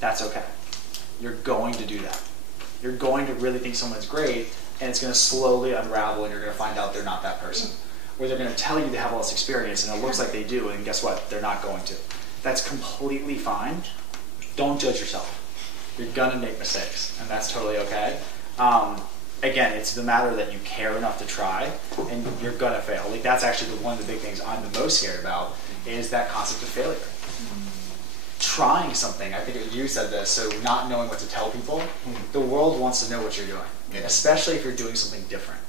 That's okay. You're going to do that. You're going to really think someone's great, and it's going to slowly unravel, and you're going to find out they're not that person. Or they're going to tell you they have all this experience, and it looks like they do, and guess what? They're not going to. That's completely fine. Don't judge yourself. You're going to make mistakes, and that's totally okay. Again, it's the matter that you care enough to try, and you're going to fail. Like that's actually one of the big things I'm the most scared about is that concept of failure. Trying something, I think you said this, so not knowing what to tell people, the world wants to know what you're doing, especially if you're doing something different.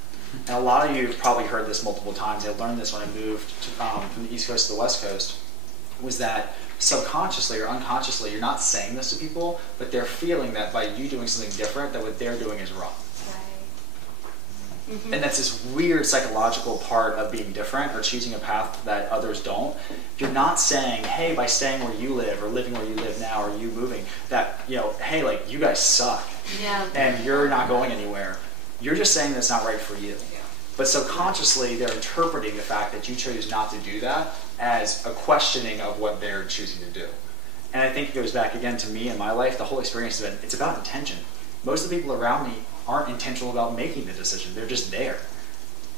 And a lot of you have probably heard this multiple times. I learned this when I moved from the East Coast to the West Coast, was that subconsciously or unconsciously, you're not saying this to people, but they're feeling that by you doing something different, that what they're doing is wrong. And that's this weird psychological part of being different or choosing a path that others don't. You're not saying, hey, by staying where you live or living where you live now or you moving, that, you know, hey, like, you guys suck. Yeah. And you're not going anywhere. You're just saying that's not right for you. Yeah. But subconsciously, they're interpreting the fact that you chose not to do that as a questioning of what they're choosing to do. And I think it goes back again to me in my life. The whole experience has been, it's about intention. Most of the people around me aren't intentional about making the decision. They're just there.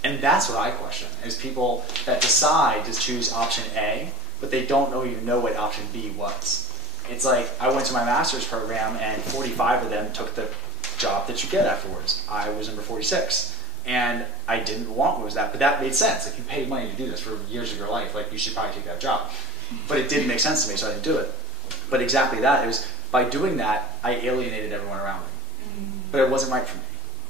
And that's what I question, is people that decide to choose option A, but they don't even know what option B was. It's like, I went to my master's program and 45 of them took the job that you get afterwards. I was number 46. And I didn't want what was that, but that made sense. If you paid money to do this for years of your life, like you should probably take that job. But it didn't make sense to me, so I didn't do it. But exactly that, it was by doing that, I alienated everyone around me. But it wasn't right for me.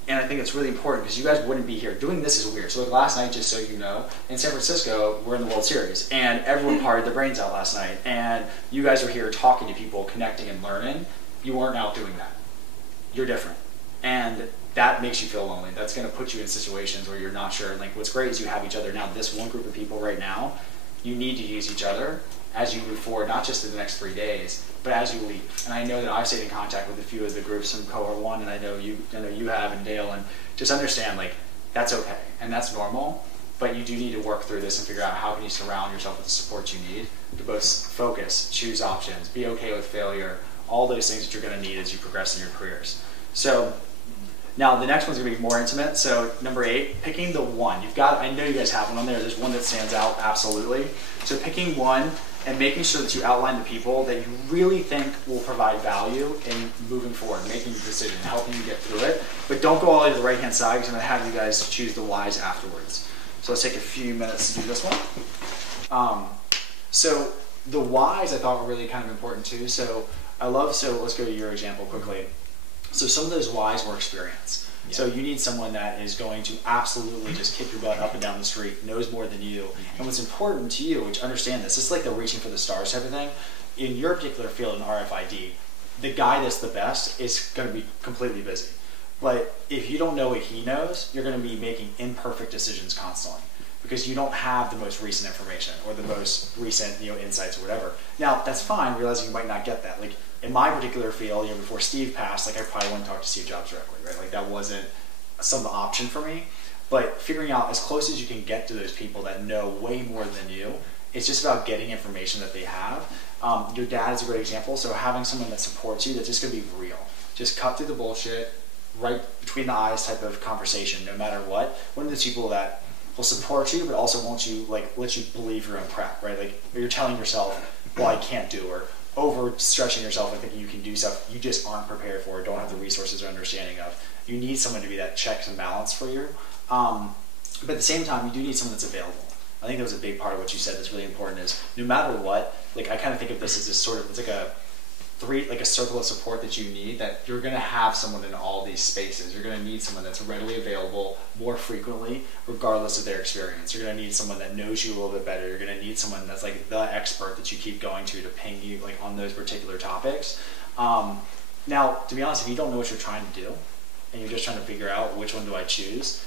And I think it's really important because you guys wouldn't be here. Doing this is weird. So like last night, just so you know, in San Francisco, we're in the World Series. And everyone partied their brains out last night. And you guys are here talking to people, connecting and learning. You weren't out doing that. You're different. And that makes you feel lonely. That's going to put you in situations where you're not sure. And like what's great is you have each other now. This one group of people right now, you need to use each other as you move forward, not just in the next 3 days, but as you leave. And I know that I've stayed in contact with a few of the groups from Cohort 1, and I know you have, and Dale, and just understand, like, that's okay, and that's normal, but you do need to work through this and figure out how can you surround yourself with the support you need to both focus, choose options, be okay with failure, all those things that you're going to need as you progress in your careers. So, now the next one's going to be more intimate. So number 8, picking the one. You've got, I know you guys have one on there. There's one that stands out, absolutely. So picking one and making sure that you outline the people that you really think will provide value in moving forward, making the decision, helping you get through it. But don't go all the way to the right-hand side because I'm going to have you guys choose the whys afterwards. So let's take a few minutes to do this one. So the whys I thought were really kind of important too. So let's go to your example quickly. So some of those whys were experience. Yeah. So you need someone that is going to absolutely just kick your butt up and down the street, knows more than you. And what's important to you, which understand this, it's like the reaching for the stars type of thing. In your particular field in RFID, the guy that's the best is going to be completely busy. But if you don't know what he knows, you're going to be making imperfect decisions constantly. because you don't have the most recent information or the most recent insights or whatever. Now that's fine, realizing you might not get that. Like in my particular field, before Steve passed, like I probably wouldn't talk to Steve Jobs directly, right? Like that wasn't some option for me. But figuring out as close as you can get to those people that know way more than you, it's just about getting information that they have. Your dad is a great example, so having someone that supports you that's just going to be real. Just cut through the bullshit, right between the eyes type of conversation, no matter what. One of those people that will support you, but also won't you let you believe your own crap, right? Like you're telling yourself, well, I can't do, or overstretching yourself and thinking you can do stuff you just aren't prepared for, or don't have the resources or understanding of. You need someone to be that checks and balance for you. But at the same time, you do need someone that's available. I think that was a big part of what you said that's really important is no matter what, like I kind of think of this as this sort of, it's like a circle of support that you need, that you're going to have someone in all these spaces. You're going to need someone that's readily available more frequently, regardless of their experience. You're going to need someone that knows you a little bit better. You're going to need someone that's like the expert that you keep going to ping you like on those particular topics. Now, to be honest, if you don't know what you're trying to do, and you're just trying to figure out which one do I choose,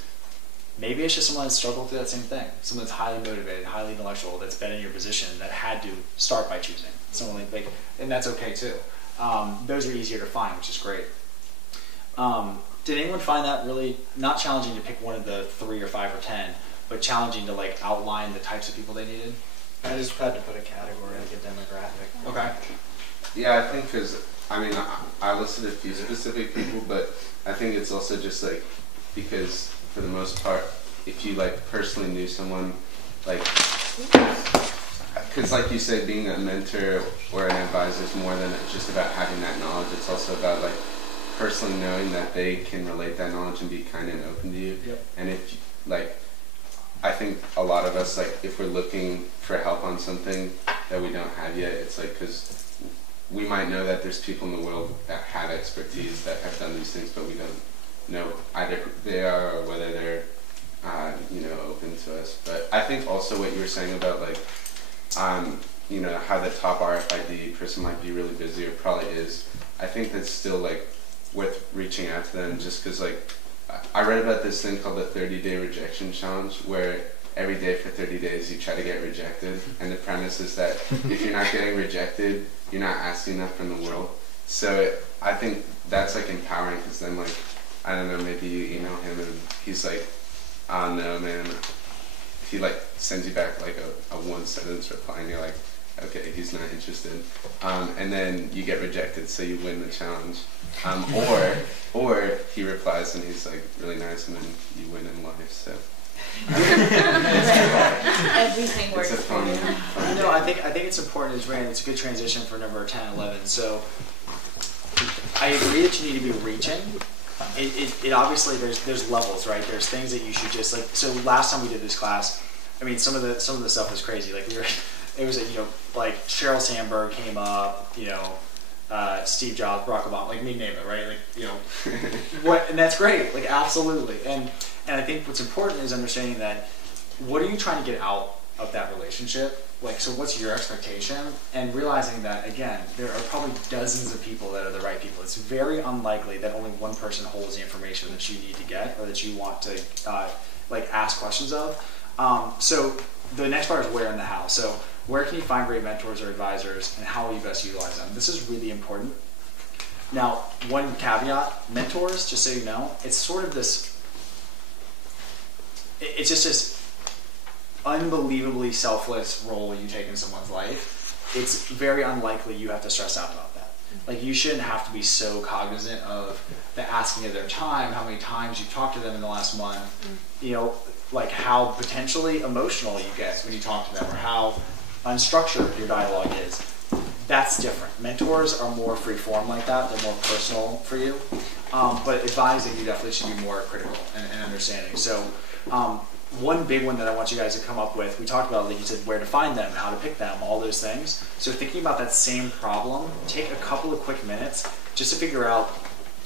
maybe it's just someone that's struggled through that same thing. Someone that's highly motivated, highly intellectual, that's been in your position, that had to start by choosing. Someone like and that's okay too. Those are easier to find, which is great. Did anyone find that really not challenging to pick one of the 3 or 5 or 10, but challenging to like outline the types of people they needed? I just had to put a category, like a demographic. Okay. Yeah, I think because I listed a few specific people, but I think it's also just like because for the most part, if you like personally knew someone, like, because like you said, being a mentor or an advisor is more than just about having that knowledge. It's also about like personally knowing that they can relate that knowledge and be kind and open to you. Yep. And if like, I think a lot of us, like if we're looking for help on something that we don't have yet, it's like because we might know that there's people in the world that have expertise that have done these things, but we don't know either who they are or whether they're open to us. But I think also what you were saying about like how the top RFID person might be really busy or probably is, I think that's still like worth reaching out to them, just because like I read about this thing called the 30-day rejection challenge, where every day for 30 days you try to get rejected, and the premise is that if you're not getting rejected, you're not asking enough from the world. So I think that's like empowering, because then like, I don't know, maybe you email him and he's like, oh no man, he like sends you back like a 1-sentence reply and you're like, okay, he's not interested, and then you get rejected, so you win the challenge, or he replies and he's like really nice, and then you win in life. So everything works. It's a fun No, I think it's important as Rand. It's a good transition for number 10, 11. So I agree that you need to be reaching. It obviously there's levels, right? There's things that you should just like. So last time we did this class, I mean, some of the stuff was crazy. Like it was like Sheryl Sandberg came up, Steve Jobs, Barack Obama, like name it, right? Like what, and that's great, like absolutely. And I think what's important is understanding that what are you trying to get out of that relationship? Like, so what's your expectation? And realizing that, again, there are probably dozens of people that are the right people. It's very unlikely that only one person holds the information that you need to get or that you want to ask questions of. So the next part is where and the how. So where can you find great mentors or advisors, and how will you best utilize them? This is really important. Now, one caveat, mentors, just so you know, it's sort of this, it's just this unbelievably selfless role you take in someone's life. It's very unlikely you have to stress out about that. Like, you shouldn't have to be so cognizant of the asking of their time, how many times you've talked to them in the last month, like how potentially emotional you get when you talk to them, or how unstructured your dialogue is. That's different. Mentors are more free-form like that. They're more personal for you. But advising, you definitely should be more critical and understanding. So one big one that I want you guys to come up with, we talked about, like you said, where to find them, how to pick them, all those things. So thinking about that same problem, take a couple of quick minutes just to figure out,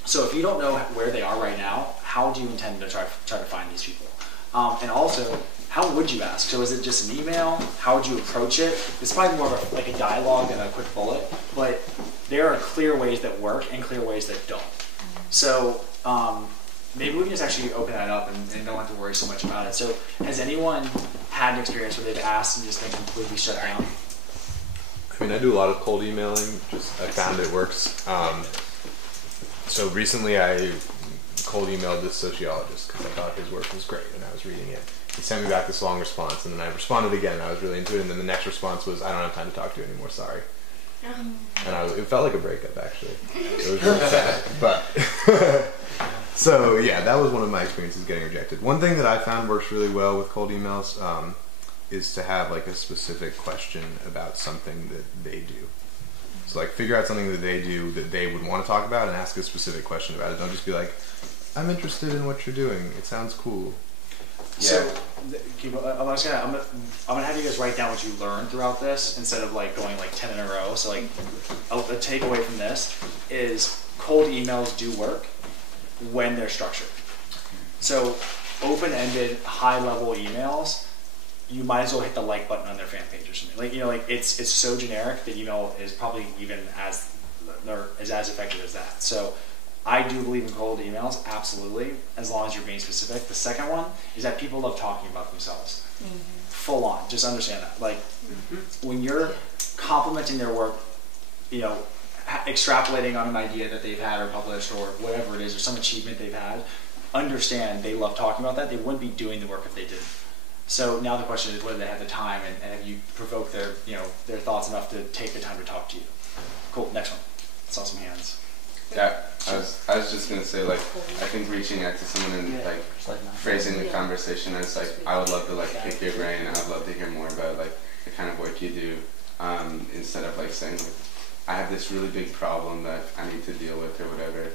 so if you don't know where they are right now, how do you intend to try to find these people? And also, how would you ask? So is it just an email? How would you approach it? It's probably more of a dialogue than a quick bullet, but there are clear ways that work and clear ways that don't. So maybe we can just actually open that up and don't have to worry so much about it. So has anyone had an experience where they've asked and just been completely shut down? I mean, I do a lot of cold emailing. I found it works. So recently I cold emailed this sociologist because I thought his work was great and I was reading it. He sent me back this long response, and then I responded again and I was really into it, and then the next response was, I don't have time to talk to you anymore, sorry. And it felt like a breakup, actually. It was really sad. But so yeah, that was one of my experiences getting rejected. One thing that I found works really well with cold emails is to have like a specific question about something that they do. So like figure out something that they do that they would want to talk about and ask a specific question about it. Don't just be like, I'm interested in what you're doing. It sounds cool. So I'm gonna have you guys write down what you learned throughout this instead of like going like 10 in a row. So like a takeaway from this is cold emails do work when they're structured. So open-ended, high-level emails, you might as well hit the like button on their fan page or something. Like, you know, like it's so generic that email is probably even as effective as that. So I do believe in cold emails, absolutely, as long as you're being specific. The second one is that people love talking about themselves. Full on, just understand that. Like when you're complimenting their work, you know, extrapolating on an idea that they've had or published or whatever it is, or some achievement they've had, understand they love talking about that. They wouldn't be doing the work if they didn't. So now the question is whether they have the time and have you provoked their, you know, their thoughts enough to take the time to talk to you. Cool, next one. I saw some hands. Yeah, I was just gonna say, like, I think reaching out to someone and like phrasing the conversation as like, I would love to like pick your brain. I'd love to hear more about like the kind of work you do, instead of like saying like, I have this really big problem that I need to deal with or whatever.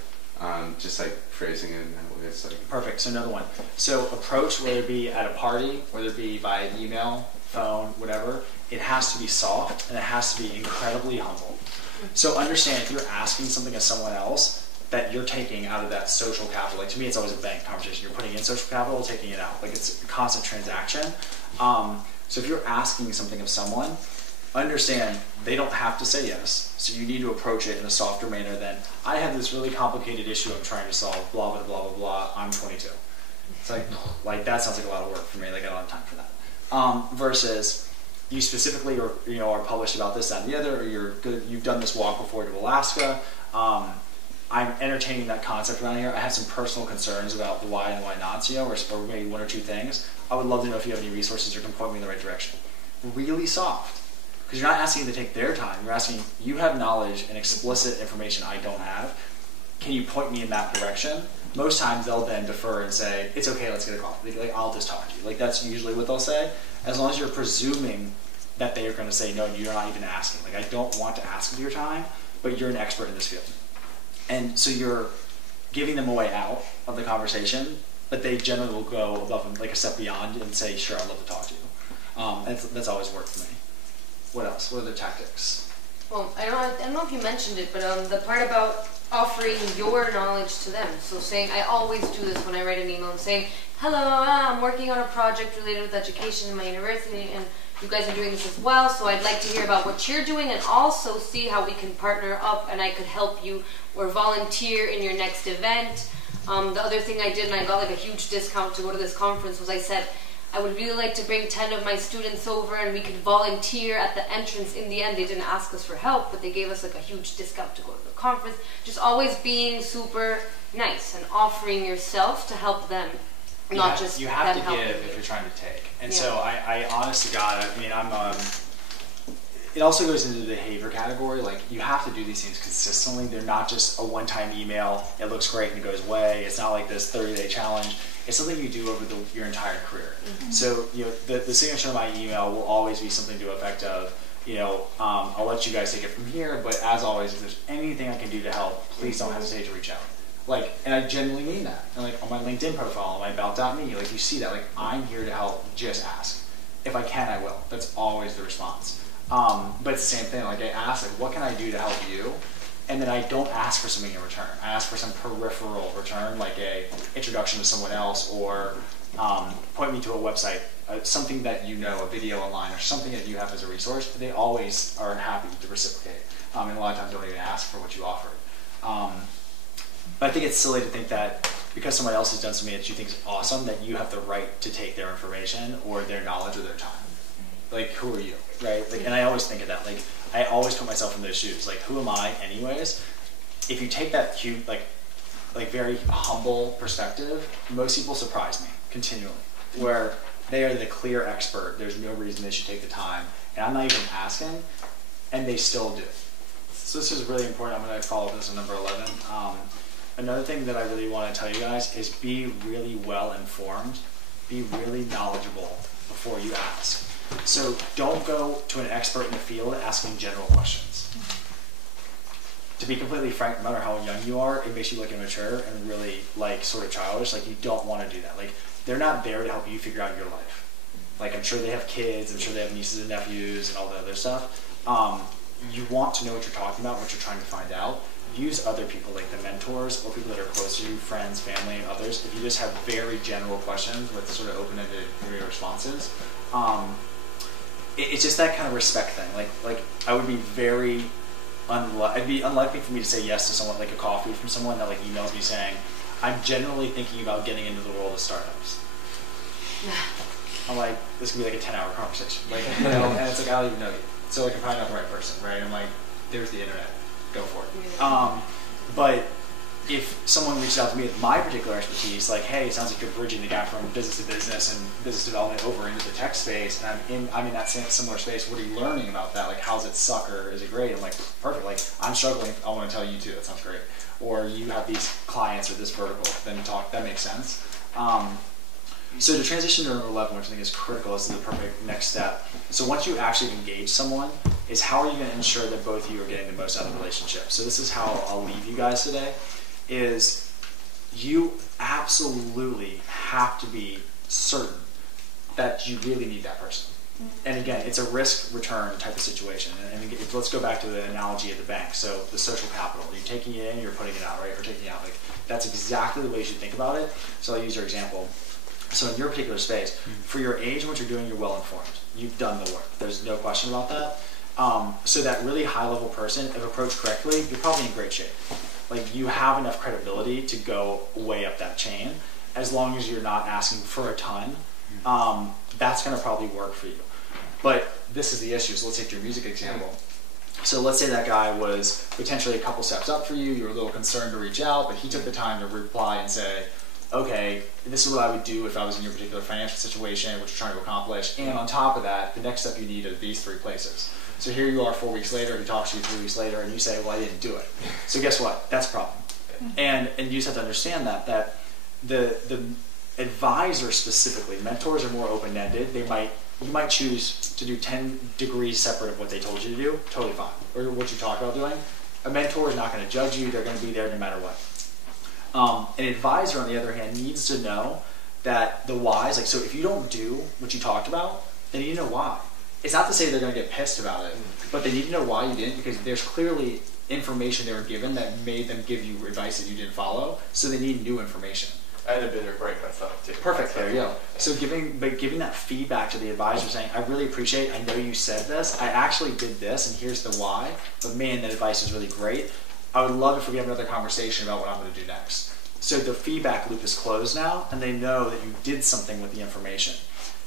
Just like phrasing it in that way. It's like perfect. So another one. So approach, whether it be at a party, whether it be via email, phone, whatever. It has to be soft and it has to be incredibly humble. So understand if you're asking something of someone else that you're taking out of that social capital. Like to me, it's always a bank conversation. You're putting in social capital, taking it out. Like it's a constant transaction. So if you're asking something of someone, understand they don't have to say yes. So you need to approach it in a softer manner than, I have this really complicated issue I'm trying to solve, blah, blah, blah, blah, blah, I'm 22. It's like that sounds like a lot of work for me. Like I don't have time for that. Versus, you specifically are published about this, that, and the other, or you've done this walk before to Alaska. I'm entertaining that concept around here. I have some personal concerns about the why and why nots, or maybe one or two things. I would love to know if you have any resources or can point me in the right direction. Really soft. Because you're not asking them to take their time. You're asking, you have knowledge and explicit information I don't have. Can you point me in that direction? Most times they'll then defer and say, it's okay, let's get a coffee. Like, I'll just talk to you. Like that's usually what they'll say. As long as you're presuming that they are going to say, no, you're not even asking. Like I don't want to ask of your time, but you're an expert in this field. And so you're giving them a way out of the conversation, but they generally will go above and like a step beyond and say, sure, I'd love to talk to you. That's always worked for me. What else? What other tactics? Well, I don't know if you mentioned it, but the part about offering your knowledge to them. So saying, I always do this when I write an email. I'm saying, hello, I'm working on a project related with education in my university, and you guys are doing this as well, so I'd like to hear about what you're doing and also see how we can partner up and I could help you or volunteer in your next event. The other thing I did, and I got like a huge discount to go to this conference, was I said, I would really like to bring 10 of my students over and we could volunteer at the entrance. In the end, they didn't ask us for help, but they gave us like a huge discount to go to the conference. Just always being super nice and offering yourself to help them, not just you have them to give helping if you. you're trying to take. And so I honest to God, I mean, it also goes into the behavior category. Like you have to do these things consistently. They're not just a one-time email. It looks great and it goes away. It's not like this 30-day challenge. It's something you do over your entire career. So the signature of my email will always be something to the effect of, I'll let you guys take it from here, but as always, if there's anything I can do to help, please don't hesitate to reach out. Like, and I genuinely mean that. And like on my LinkedIn profile, on my about.me, like you see that, like I'm here to help, just ask. If I can, I will. That's always the response. But it's the same thing, like I ask, like, what can I do to help you? And then I don't ask for something in return. I ask for some peripheral return, like a introduction to someone else, or point me to a website, something that a video online, or something that you have as a resource. They always are happy to reciprocate, and a lot of times don't even ask for what you offered. But I think it's silly to think that because somebody else has done something that you think is awesome, that you have the right to take their information or their knowledge or their time. Like, who are you, right? Like, and I always think of that. Like, I always put myself in those shoes. Like, who am I, anyways? If you take that cute, like very humble perspective, most people surprise me continually. Where they are the clear expert. There's no reason they should take the time, and I'm not even asking, and they still do. So this is really important. I'm going to follow this on number 11. Another thing that I really want to tell you guys is be really well informed, be really knowledgeable before you ask. So don't go to an expert in the field asking general questions. To be completely frank, no matter how young you are, it makes you look immature and really like sort of childish. Like, you don't want to do that. Like, they're not there to help you figure out your life. Like, I'm sure they have kids, I'm sure they have nieces and nephews and all the other stuff. You want to know what you're talking about, what you're trying to find out. Use other people, like the mentors or people that are close to you, friends, family, and others. If you just have very general questions with sort of open-ended responses, it's just that kind of respect thing. Like I would be very it'd be unlikely for me to say yes to someone, like a coffee from someone that like emails me saying, I'm generally thinking about getting into the world of startups. I'm like, this could be like a 10-hour conversation, like, you know, and it's like, I don't even know you, so like, I'm probably not the right person, right? I'm like, there's the internet, go for it. But if someone reaches out to me with my particular expertise, like, hey, it sounds like you're bridging the gap from business to business and business development over into the tech space, and I'm in that similar space. What are you learning about that? Like, how's it suck or is it great? I'm like, perfect. Like, I'm struggling. I want to tell you too. That sounds great. Or you have these clients or this vertical. Then talk. That makes sense. So to transition to number 11, which I think is critical, this is the perfect next step. So once you actually engage someone, is how are you going to ensure that both of you are getting the most out of the relationship? So this is how I'll leave you guys today, is you absolutely have to be certain that you really need that person. And again, it's a risk-return type of situation. And again, let's go back to the analogy of the bank. So the social capital, you're taking it in, you're putting it out, right? Or taking it out. Like, that's exactly the way you should think about it. So I'll use your example. So in your particular space, for your age and what you're doing, you're well informed. You've done the work. There's no question about that. So that really high-level person, if approached correctly, you're probably in great shape. Like, you have enough credibility to go way up that chain, as long as you're not asking for a ton. That's going to probably work for you. But this is the issue. So let's take your music example. So let's say that guy was potentially a couple steps up for you. You were a little concerned to reach out, but he took the time to reply and say, okay, this is what I would do if I was in your particular financial situation, what you're trying to accomplish. And on top of that, the next step you need are these 3 places. So here you are 4 weeks later, he talks to you 3 weeks later, and you say, well, I didn't do it. So guess what? That's a problem. And you just have to understand that the advisor specifically, mentors are more open-ended. You might choose to do 10 degrees separate of what they told you to do, totally fine, or what you talk about doing. A mentor is not going to judge you. They're going to be there no matter what. An advisor, on the other hand, needs to know that the whys, like, so if you don't do what you talked about, they need to know why. It's not to say they're going to get pissed about it, but they need to know why you didn't, because there's clearly information they were given that made them give you advice that you didn't follow, so they need new information. I had a bitter break myself too. Perfect, there you go. So giving that feedback to the advisor, saying, I really appreciate, I know you said this, I actually did this, and here's the why, but man, that advice is really great. I would love if we have another conversation about what I'm going to do next. So the feedback loop is closed now, and they know that you did something with the information.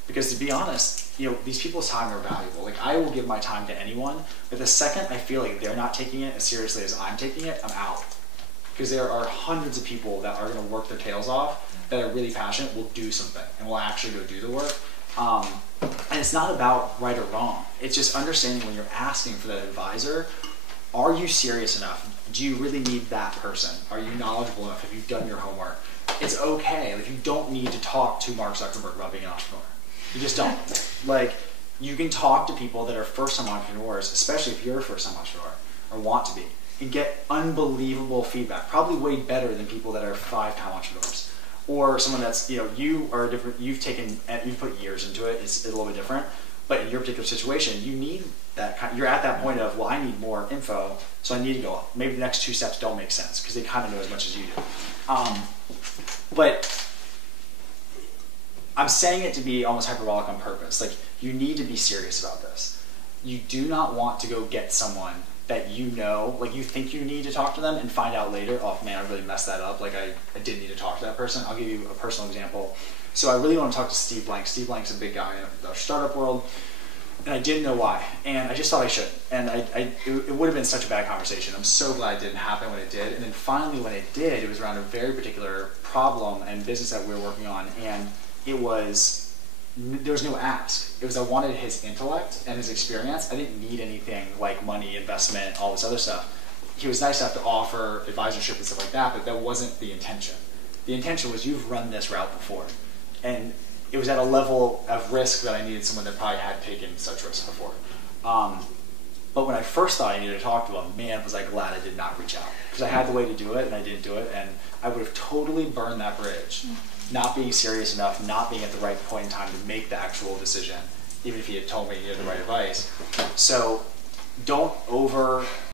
Because to be honest, these people's time are valuable. Like, I will give my time to anyone, but the second I feel like they're not taking it as seriously as I'm taking it, I'm out. Because there are hundreds of people that are going to work their tails off, that are really passionate, will do something, and will actually go do the work. And it's not about right or wrong. It's just understanding when you're asking for that advisor, are you serious enough? Do you really need that person? Are you knowledgeable enough? Have you done your homework? It's okay. Like, you don't need to talk to Mark Zuckerberg about being an entrepreneur. You just don't. Like, you can talk to people that are first-time entrepreneurs, especially if you're a first-time entrepreneur or want to be, and get unbelievable feedback, probably way better than people that are 5-time entrepreneurs. Or someone that's, you are different, you've put years into it, it's a little bit different. But in your particular situation, you need that you're at that point of, well, I need more info, so I need to go up. Maybe the next 2 steps don't make sense because they kind of know as much as you do. But I'm saying it to be almost hyperbolic on purpose. Like, you need to be serious about this. You do not want to go get someone that you know, like you think you need to talk to them and find out later, oh man, I really messed that up. Like I didn't need to talk to that person. I'll give you a personal example. So I really want to talk to Steve Blank. Steve Blank's a big guy in the startup world. And I didn't know why. And I just thought I should. And it would have been such a bad conversation. I'm so glad it didn't happen when it did. And then finally when it did, it was around a very particular problem and business that we were working on. And there was no ask. It was I wanted his intellect and his experience. I didn't need anything like money, investment, all this other stuff. He was nice enough to offer advisorship and stuff like that, but that wasn't the intention. The intention was you've run this route before. And it was at a level of risk that I needed someone that probably had taken such risks before. But when I first thought I needed to talk to him, man, was I glad I did not reach out. Because I had the way to do it, and I didn't do it, and I would have totally burned that bridge. Not being serious enough, not being at the right point in time to make the actual decision, even if he had told me he had the right advice. So don't